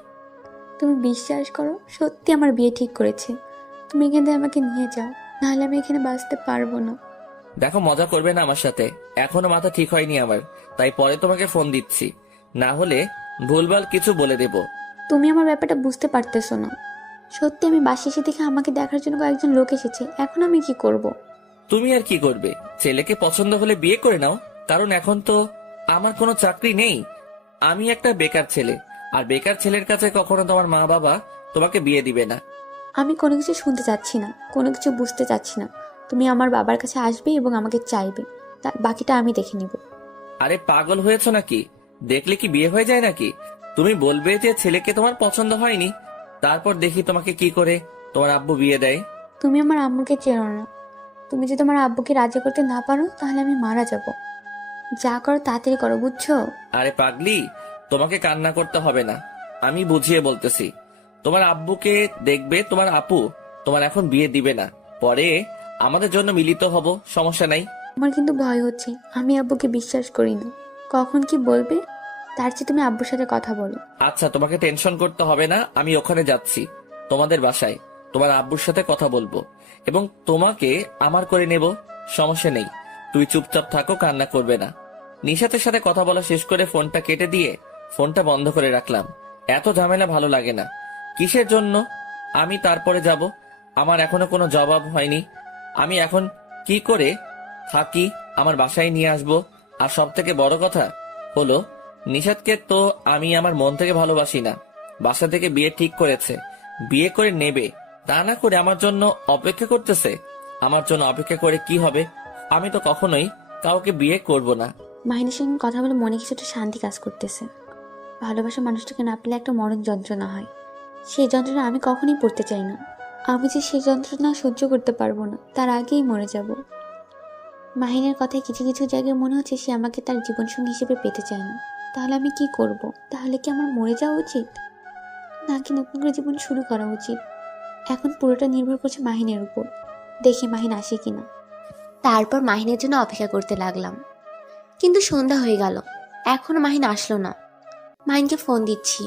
তুমি বিশ্বাস করো, সত্যি আমার বিয়ে ঠিক করেছে। তুমি এখান থেকে আমাকে নিয়ে যাও, নাহলে আমি এখানে বাঁচতে পারবো না। দেখো, মজা করবে না আমার সাথে। এখনো মাথা ঠিক হয়নি আমার, তাই পরে তোমাকে ফোন দিচ্ছি। না হলে ভুলভাল কিছু বলে দেব। তুমি আমার ব্যাপারটা বুঝতে পারতেছো না। সত্যি আমি বাসে এসে দেখে আমাকে দেখার জন্য কয়েকজন লোক এসেছে, এখন আমি কি করব? তুমি আর কি করবে? ছেলেকে পছন্দ হলে বিয়ে করে নাও, কারণ এখন তো আমার কোনো চাকরি নেই। আমি একটা বেকার ছেলে, আর বেকার ছেলের কাছে কখনো তোমার মা বাবা তোমাকে বিয়ে দিবে না। আমি কোনো কিছু শুনতে চাচ্ছি না, কোনো কিছু বুঝতে চাচ্ছি না। তুমি আমার বাবার কাছে আসবে এবং আমাকে চাইবে, তার বাকিটা আমি দেখে নিব। আরে পাগল হয়েছো নাকি? দেখলে কি বিয়ে হয়ে যায় নাকি? তুমি বলবে যে ছেলেকে তোমার পছন্দ হয়নি, তারপর দেখি তোমাকে কি করে তোমার আব্বু বিয়ে দেয়। তুমি আমার আম্মুকে চেনো না। তুমি যদি তোমার আব্বুকে রাজি করতে না পারো তাহলে আমি মারা যাব। যা করো তাড়াতাড়ি করো, বুঝছো? আরে পাগলি, তোমাকে কান্না করতে হবে না, আমি বুঝিয়ে বলতেছি। তোমার আব্বুকে দেখবে তোমার আপু, তোমার এখন বিয়ে দিবে না, পরে আমাদের জন্য মিলিত হব, সমস্যা নাই। আমার কিন্তু ভয় হচ্ছে, আমি আব্বুকে বিশ্বাস করি না। কখন কি বলবে, তার চেয়ে তুমি আব্বুর সাথে কথা বলো। আচ্ছা, তোমাকে টেনশন করতে হবে না, আমি ওখানে যাচ্ছি তোমাদের বাসায়, তোমার আব্বুর সাথে কথা বলবো এবং তোমাকে আমার করে নেব, সমস্যা নেই। তুই চুপচাপ থাকো, কান্না করবে না। নিশাতের সাথে কথা বলা শেষ করে ফোনটা কেটে দিয়ে ফোনটা বন্ধ করে রাখলাম। এত ঝামেলা ভালো লাগে না। কিসের জন্য আমি তারপরে যাব? আমার এখনো কোনো জবাব হয়নি। আমি এখন কি করে থাকি, আমার বাসায় নিয়ে আসবো। আর সব থেকে বড় কথা হলো, নিশাদকে তো আমি আমার মন থেকে ভালোবাসি না। বাসা থেকে বিয়ে ঠিক করেছে, বিয়ে করে নেবে, তা না করে আমার জন্য অপেক্ষা করতেছে। আমার জন্য অপেক্ষা করে কি হবে? আমি তো কখনোই কাউকে বিয়ে করব না। মাহিনের সঙ্গে কথা বলে মনে কিছুটা শান্তি কাজ করতেছে। ভালোবাসা মানুষটাকে না পেলে একটা মরণ যন্ত্রণা হয়, সেই যন্ত্রণা আমি কখনোই পড়তে চাই না। আমি যে সেই যন্ত্রণা সহ্য করতে পারবো না, তার আগেই মরে যাব। মাহিনের কথায় কিছু কিছু জায়গায় মনে হচ্ছে সে আমাকে তার জীবনসঙ্গী হিসেবে পেতে চায় না। তাহলে আমি কি করব? তাহলে কি আমার মরে যাওয়া উচিত, নাকি নতুন করে জীবন শুরু করা উচিত? এখন পুরোটা নির্ভর করছে মাহিনের উপর। দেখি মাহিন আসে কিনা। তারপর মাহিনের জন্য অপেক্ষা করতে লাগলাম, কিন্তু সন্ধ্যা হয়ে গেল, এখনো মাহিন আসলো না। মাহিনকে ফোন দিচ্ছি,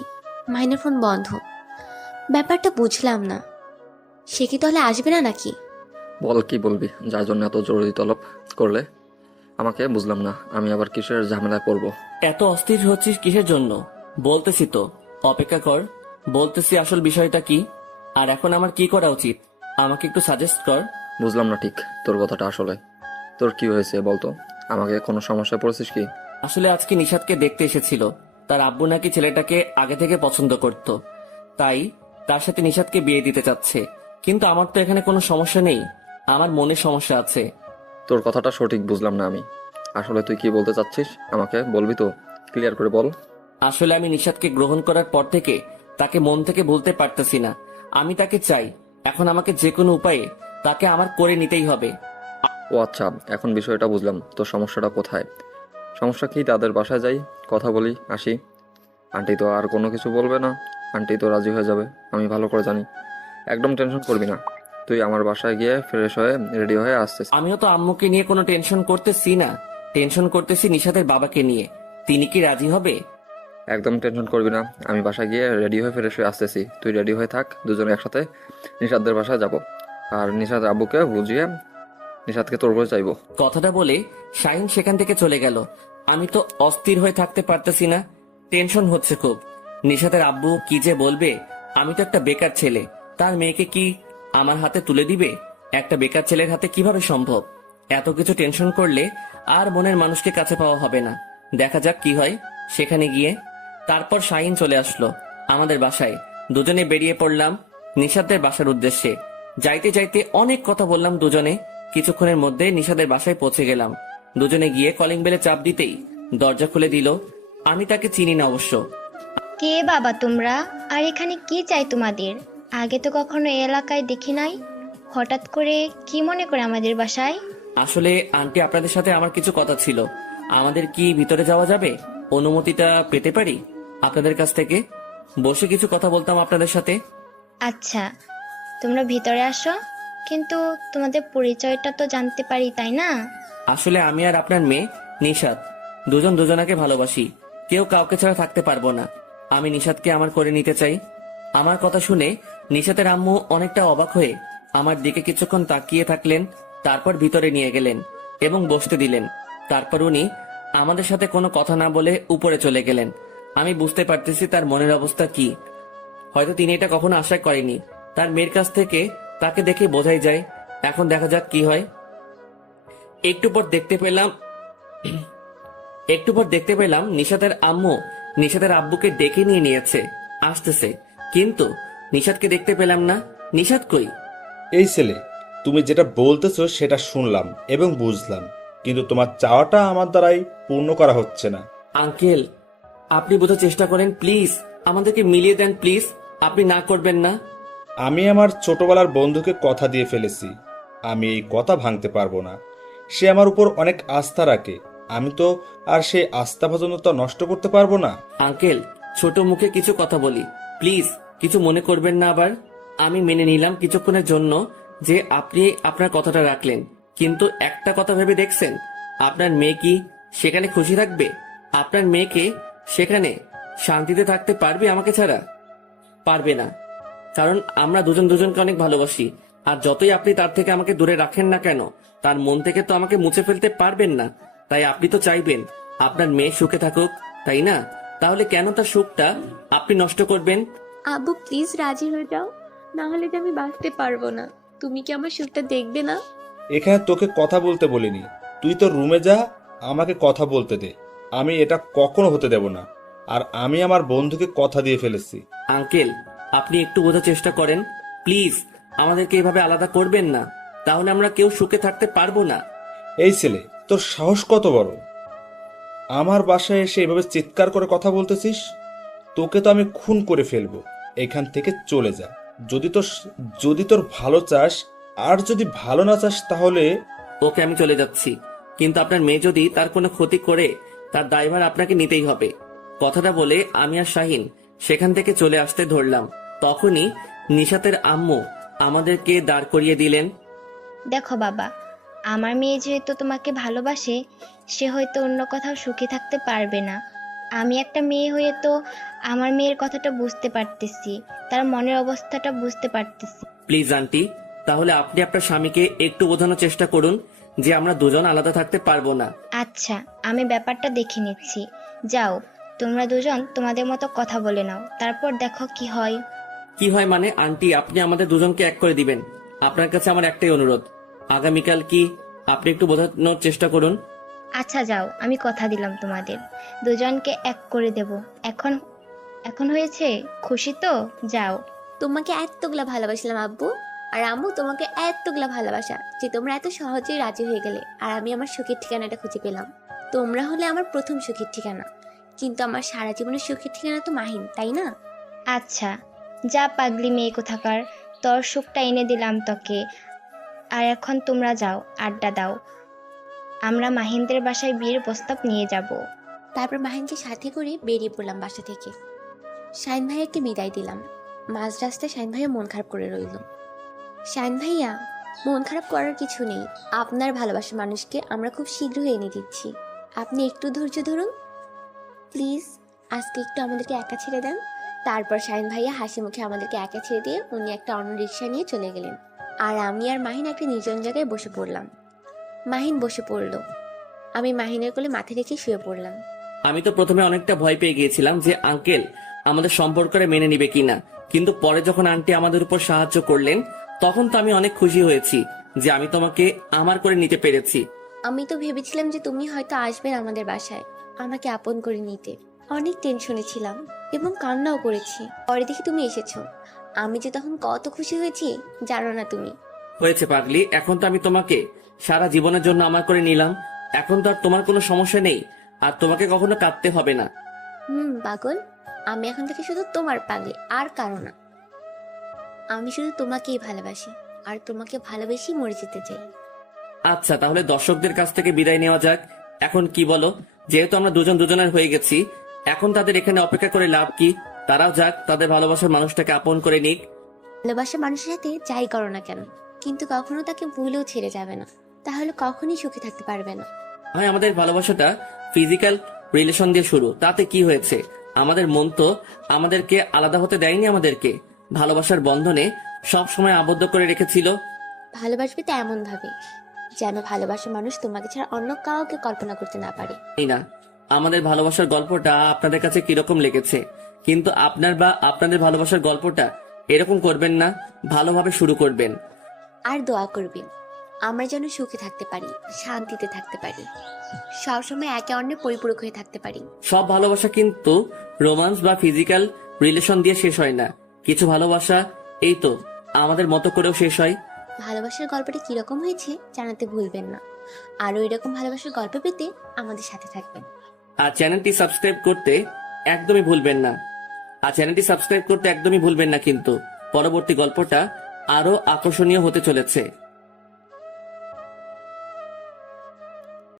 মাহিনের ফোন বন্ধ। ব্যাপারটা বুঝলাম না, সে কি তাহলে আসবে না নাকি? বল, কি বলবি যার জন্য এত জরুরি তলব করলে আমাকে? বুঝলাম না, আমি আবার কিসের ঝামেলায় পড়বো? এত অস্থির হচ্ছিস কিসের জন্য? বলতেছি তো অপেক্ষা কর, বলতেছি আসল বিষয়টা কি, আর এখন আমার কি করা উচিত আমাকে একটু সাজেস্ট কর। বুঝলাম না ঠিক তোর কথাটা। আসলে তোর কি হয়েছে বলতো? আমাকে কোনো সমস্যায় পড়েছিস কি? আসলে আজকে নিশাদকে দেখতে এসেছিল, তার আব্বু নাকি ছেলেটাকে আগে থেকে পছন্দ করত, তাই তার সাথে নিশাদকে বিয়ে দিতে চাচ্ছে। কিন্তু আমার তো এখানে কোনো সমস্যা নেই, আমার মনের সমস্যা আছে। তোর কথাটা সঠিক বুঝলাম না আমি। আসলে তুই কি বলতে চাচ্ছিস আমাকে বলবি তো? ক্লিয়ার করে বল। আসলে আমি নিশাদকে গ্রহণ করার পর থেকে তাকে মন থেকে ভুলতে পারতেছি না। আমি তাকে চাই, এখন আমাকে যে কোনো উপায়ে তাকে আমার করে নিতেই হবে। ও আচ্ছা, এখন বিষয়টা বুঝলাম। তোর সমস্যাটা কোথায়? সমস্যা কি? তাদের বাসায় যাই, কথা বলি, আসি। আন্টি তো আর কোনো কিছু বলবে না, আন্টি তো রাজি হয়ে যাবে, আমি ভালো করে জানি। একদম টেনশন করবি না, তুই আমার বাসায় গিয়ে ফ্রেশ হয়ে রেডি হয়ে আসছিস। আমিও তো আম্মুকে নিয়ে কোনো টেনশন করতেছি না, টেনশন করতেছি নিশাদের বাবাকে নিয়ে। তিনি কি রাজি হবে? একদম টেনশন করবি না, আমি বাসায় গিয়ে রেডি হয়ে ফ্রেশ হয়ে আসতেছি, তুই রেডি হয়ে থাক। দুজনে একসাথে নিশাদদের বাসায় যাব, আর নিশাদ আব্বুকে বুঝিয়ে নিশাদকে তোর করে চাইবো। কথাটা বলে শাহিন সেখান থেকে চলে গেল। আমি তো অস্থির হয়ে থাকতে পারতেছি না, টেনশন হচ্ছে খুব। নিশাতের আব্বু কি যে বলবে। আমি তো একটা বেকার ছেলে, তার মেয়েকে কি আমার হাতে তুলে দিবে? একটা বেকার ছেলের হাতে কিভাবে সম্ভব? এত কিছু টেনশন করলে আর মনের মানুষকে কাছে পাওয়া হবে না। দেখা যাক কি হয় সেখানে গিয়ে। তারপর শাহিন চলে আসলো আমাদের বাসায়। দুজনে বেরিয়ে পড়লাম নিশাদের বাসার উদ্দেশ্যে। যাইতে যাইতে অনেক কথা বললাম দুজনে। কিছুক্ষণের মধ্যে নিশাদের বাসায় পৌঁছে গেলাম। দুজনে গিয়ে কলিং বেলে চাপ দিতেই দরজা খুলে দিল। আমি তাকে চিনি না অবশ্য। কে বাবা তোমরা? আর এখানে কি চাই তোমাদের? আগে তো কখনো এই এলাকায় দেখি নাই, হঠাৎ করে কি মনে করে আমাদের বাসায়? আসলে আন্টি, আপনাদের সাথে আমার কিছু কথা ছিল। আমাদের কি ভিতরে যাওয়া যাবে? অনুমতিটা পেতে পারি আপনাদের কাছ থেকে? বসে কিছু কথা বলতাম আপনাদের সাথে। আচ্ছা, তোমরা ভিতরে আসো, কিন্তু তোমাদের পরিচয়টা তো জানতে পারি তাই না? আসলে আমি আর আপনার মেয়ে নিশাদ দুজন দুজনাকে ভালোবাসি, কেউ কাউকে ছাড়া থাকতে পারবো না। আমি নিশাদকে আমার করে নিতে চাই। আমার কথা শুনে নিশাতের আম্মু অনেকটা অবাক হয়ে আমার দিকে কিছুক্ষণ তাকিয়ে থাকলেন, তারপর ভিতরে নিয়ে গেলেন এবং বসতে দিলেন। তারপর উনি আমাদের সাথে কোনো কথা না বলে উপরে চলে গেলেন। আমি বুঝতে পারতেছি তার মনের অবস্থা কি। হয়তো তিনি এটা কখনো আশা করেনি। তার মেয়ের কাছ থেকে তাকে দেখে বোঝাই যায়। এখন দেখা যাক কি হয়। একটু পর দেখতে পেলাম নিশাতের আম্মু নিশাতের আব্বুকে ডেকে নিয়ে নিয়েছে, আসতেছে। কিন্তু নিশাদকে দেখতে পেলাম না। নিশাদ কই? এই ছেলে, তুমি যেটা বলতেছো সেটা শুনলাম এবং বুঝলাম, কিন্তু তোমার চাওয়াটা আমার দ্বারাই পূর্ণ করা হচ্ছে না। আঙ্কেল, আপনি বোঝার চেষ্টা করেন প্লিজ, আমাদেরকে মিলিয়ে দেন প্লিজ। আপনি না করবেন না? আমি আমার ছোটবেলার বন্ধুকে কথা দিয়ে ফেলেছি, আমি এই কথা ভাঙতে পারবো না। সে আমার উপর অনেক আস্থা রাখে, আমি তো আর সেই আস্থাভাজনতা নষ্ট করতে পারবো না। আঙ্কেল, ছোট মুখে কিছু কথা বলি, প্লিজ কিছু মনে করবেন না আবার। আমি মেনে নিলাম কিছুক্ষণের জন্য যে আপনি আপনার কথাটা রাখলেন, কিন্তু একটা কথা ভেবে দেখছেন আপনার মেয়ে কি সেখানে খুশি থাকবে? আপনার মেয়েকে সেখানে শান্তিতে থাকতে পারবে আমাকে ছাড়া? পারবে না, কারণ আমরা দুজন দুজনকে অনেক ভালোবাসি। আর যতই আপনি তার থেকে আমাকে দূরে রাখেন না কেন, তার মন থেকে তো আমাকে মুছে ফেলতে পারবেন না। তাই আপনি তো চাইবেন আপনার মেয়ে সুখে থাকুক, তাই না? তাহলে কেন তার সুখটা আপনি নষ্ট করবেন? আব্বু প্লিজ রাজি হয়ে যাও, না হলে যে আমি বাঁচতে পারবো না। তুমি কি আমার সুখটা দেখবে না? এখানে তোকে কথা বলতে বলিনি, তুই তো রুমে যা, আমাকে কথা বলতে দে। আমি এটা কখনো হতে দেব না, আর আমি আমার বন্ধুকে কথা দিয়ে ফেলেছি। আঙ্কেল, আপনি একটু বোঝার চেষ্টা করেন প্লিজ। আমাদেরকে এভাবে আলাদা করবেন না, তাহলে আমরা কেউ সুখে থাকতে পারবো না। এই ছেলে, তোর সাহস কত বড়! আমার বাসায় এসে এভাবে চিৎকার করে কথা বলতেছিস? তোকে তো আমি খুন করে ফেলবো। এখান থেকে চলে যা, যদি তোর ভালো চাস। আর যদি ভালো না চাস তাহলে ওকে, আমি চলে যাচ্ছি, কিন্তু আপনার মেয়ে যদি তার কোনো ক্ষতি করে তার দায়ভার আপনাকে নিতেই হবে। কথাটা বলে আমি আর শাহিন সেখান থেকে চলে আসতে ধরলাম, তখনই নিশাতের আম্মু আমাদেরকে দাঁড় করিয়ে দিলেন। দেখো বাবা, আমার মেয়ে যেহেতু তোমাকে ভালোবাসে, সে হয়তো অন্য কোথাও সুখী থাকতে পারবে না। আমি একটা মেয়ে হয়ে তো আমার মেয়ের কথাটা বুঝতে পারতেছি, তার মনের অবস্থাটা বুঝতে পারতেছি। প্লিজ আন্টি, তাহলে আপনি আপনার স্বামীকে একটু বোঝানোর চেষ্টা করুন যে আমরা দুজন আলাদা থাকতে পারবো না। আচ্ছা, আমি ব্যাপারটা দেখে নিচ্ছি। যাও, তোমরা দুজন তোমাদের মতো কথা বলে নাও, তারপর দেখো কি হয়। কি হয় মানে? আন্টি, আপনি আমাদের দুজনকে এক করে দিবেন। আপনার কাছে আমার একটাই অনুরোধ, আগামীকাল কি আপনি একটু বোঝানোর চেষ্টা করুন। আচ্ছা যাও, আমি কথা দিলাম তোমাদের দুজনকে এক করে দেব। এখন এখন হয়েছে, খুশি তো? যাও। তোমাকে এতগুলা ভালোবাসলাম আব্বু, আর আম্মু তোমাকে এতগুলা ভালোবাসা যে তোমরা এত সহজেই রাজি হয়ে গেলে, আর আমি আমার সুখের ঠিকানাটা খুঁজে পেলাম। তোমরা হলে আমার প্রথম সুখের ঠিকানা, কিন্তু আমার সারা জীবনের সুখের ঠিকানা তো মাহিন, তাই না? আচ্ছা, যা পাগলি মেয়ে কোথাকার, তোর সুখটা এনে দিলাম তোকে। আর এখন তোমরা যাও, আড্ডা দাও। আমরা মাহিন্দ্রের বাসায় বিয়ের প্রস্তাব নিয়ে যাব। তারপর মাহিনকে সাথে করে বেরিয়ে পড়লাম বাসা থেকে। শাহিন ভাইয়াকে বিদায় দিলাম। মাঝ রাস্তায় শাহিন ভাইয়া মন খারাপ করে রইল। শাহিন ভাইয়া, মন খারাপ করার কিছু নেই, আপনার ভালোবাসার মানুষকে আমরা খুব শীঘ্রই এনে দিচ্ছি, আপনি একটু ধৈর্য ধরুন প্লিজ। আজকে একটু আমাদেরকে একা ছেড়ে দেন। তারপর শাহিন ভাইয়া হাসি মুখে আমাদেরকে একা ছেড়ে দিয়ে উনি একটা অন্য রিক্সা নিয়ে চলে গেলেন, আর আমি আর মাহিন একটা নির্জন জায়গায় বসে পড়লাম। মাহিন বসে পড়লো, আমি মাহিনের কোলে মাথা রেখে শুয়ে পড়লাম। আমি তো প্রথমে অনেকটা ভয় পেয়ে গিয়েছিলাম যে আঙ্কেল আমাদের সম্পর্কটা মেনে নিবে কিনা, কিন্তু পরে যখন আন্টি আমাদের উপর সাহায্য করলেন তখন তো আমি অনেক খুশি হয়েছি যে আমি তোমাকে আমার করে নিতে পেরেছি। আমি তো ভেবেছিলাম যে তুমি হয়তো আসবেন আমাদের বাসায় আমাকে আপন করে নিতে। অনেক টেনশনে ছিলাম এবং কান্নাও করেছি। পরে দেখি তুমি এসেছো, আমি যে তখন কত খুশি হয়েছি জানো না তুমি। হয়েছে পাগলি, এখন তো আমি তোমাকে সারা জীবনের জন্য আমার করে নিলাম, এখন তো আর তোমার কোনো সমস্যা নেই, আর তোমাকে কখনো কাঁদতে হবে না। পাগল, আমি এখন থেকে শুধু তোমার পাগলি, আর কারো না। আমি শুধু তোমাকেই ভালোবাসি, আর তোমাকে ভালোবেসেই মরে যেতে চাই। আচ্ছা, তাহলে দর্শকদের কাছ থেকে বিদায় নেওয়া যাক। এখন কি বলো? যেহেতু আমরা দুজন দুজনের হয়ে গেছি, এখন তাদের এখানে অপেক্ষা করে লাভ কি? তারাও যাক, তাদের ভালোবাসার মানুষটাকে আপন করে নিক। ভালোবাসার মানুষের সাথে যাই করো না কেন, কিন্তু কখনো তাকে ভুলেও ছেড়ে যাবে না, তাহলে কখনই সুখে থাকতে পারবে না। হয় আমাদের ভালোবাসাটা ফিজিক্যাল রিলেশন দিয়ে শুরু, তাতে কি হয়েছে? আমাদের মন তো আমাদেরকে আলাদা হতে দেয়নি, আমাদেরকে ভালোবাসার বন্ধনে সব সময় আবদ্ধ করে রেখেছিল। ভালোবাসবে তো এমন ভাবে যেন ভালোবাসার মানুষ তোমাকে ছাড়া অন্য কাউকে কল্পনা করতে না পারে। এই না, আমাদের ভালোবাসার গল্পটা আপনাদের কাছে কিরকম লেগেছে? কিন্তু আপনাদের ভালোবাসার গল্পটা এরকম করবেন না, ভালোভাবে শুরু করবেন। আর দোয়া করবেন আমরা যেন সুখে থাকতে পারি, শান্তিতে থাকতে পারি, সবসময় একে অন্যের পরিপূরক হয়ে থাকতে পারি। সব ভালোবাসা কিন্তু রোমান্স বা ফিজিক্যাল রিলেশন দিয়ে শেষ হয় না, কিছু ভালোবাসা এই তো আমাদের মতো করেও শেষ হয়। ভালোবাসার গল্পটা কিরকম হয়েছে জানাতে ভুলবেন না। আরো এরকম ভালোবাসার গল্প পেতে আমাদের সাথে থাকবেন। আর চ্যানেলটি সাবস্ক্রাইব করতে একদমই ভুলবেন না। আর চ্যানেলটি সাবস্ক্রাইব করতে একদমই ভুলবেন না কিন্তু। পরবর্তী গল্পটা আরো আকর্ষণীয় হতে চলেছে।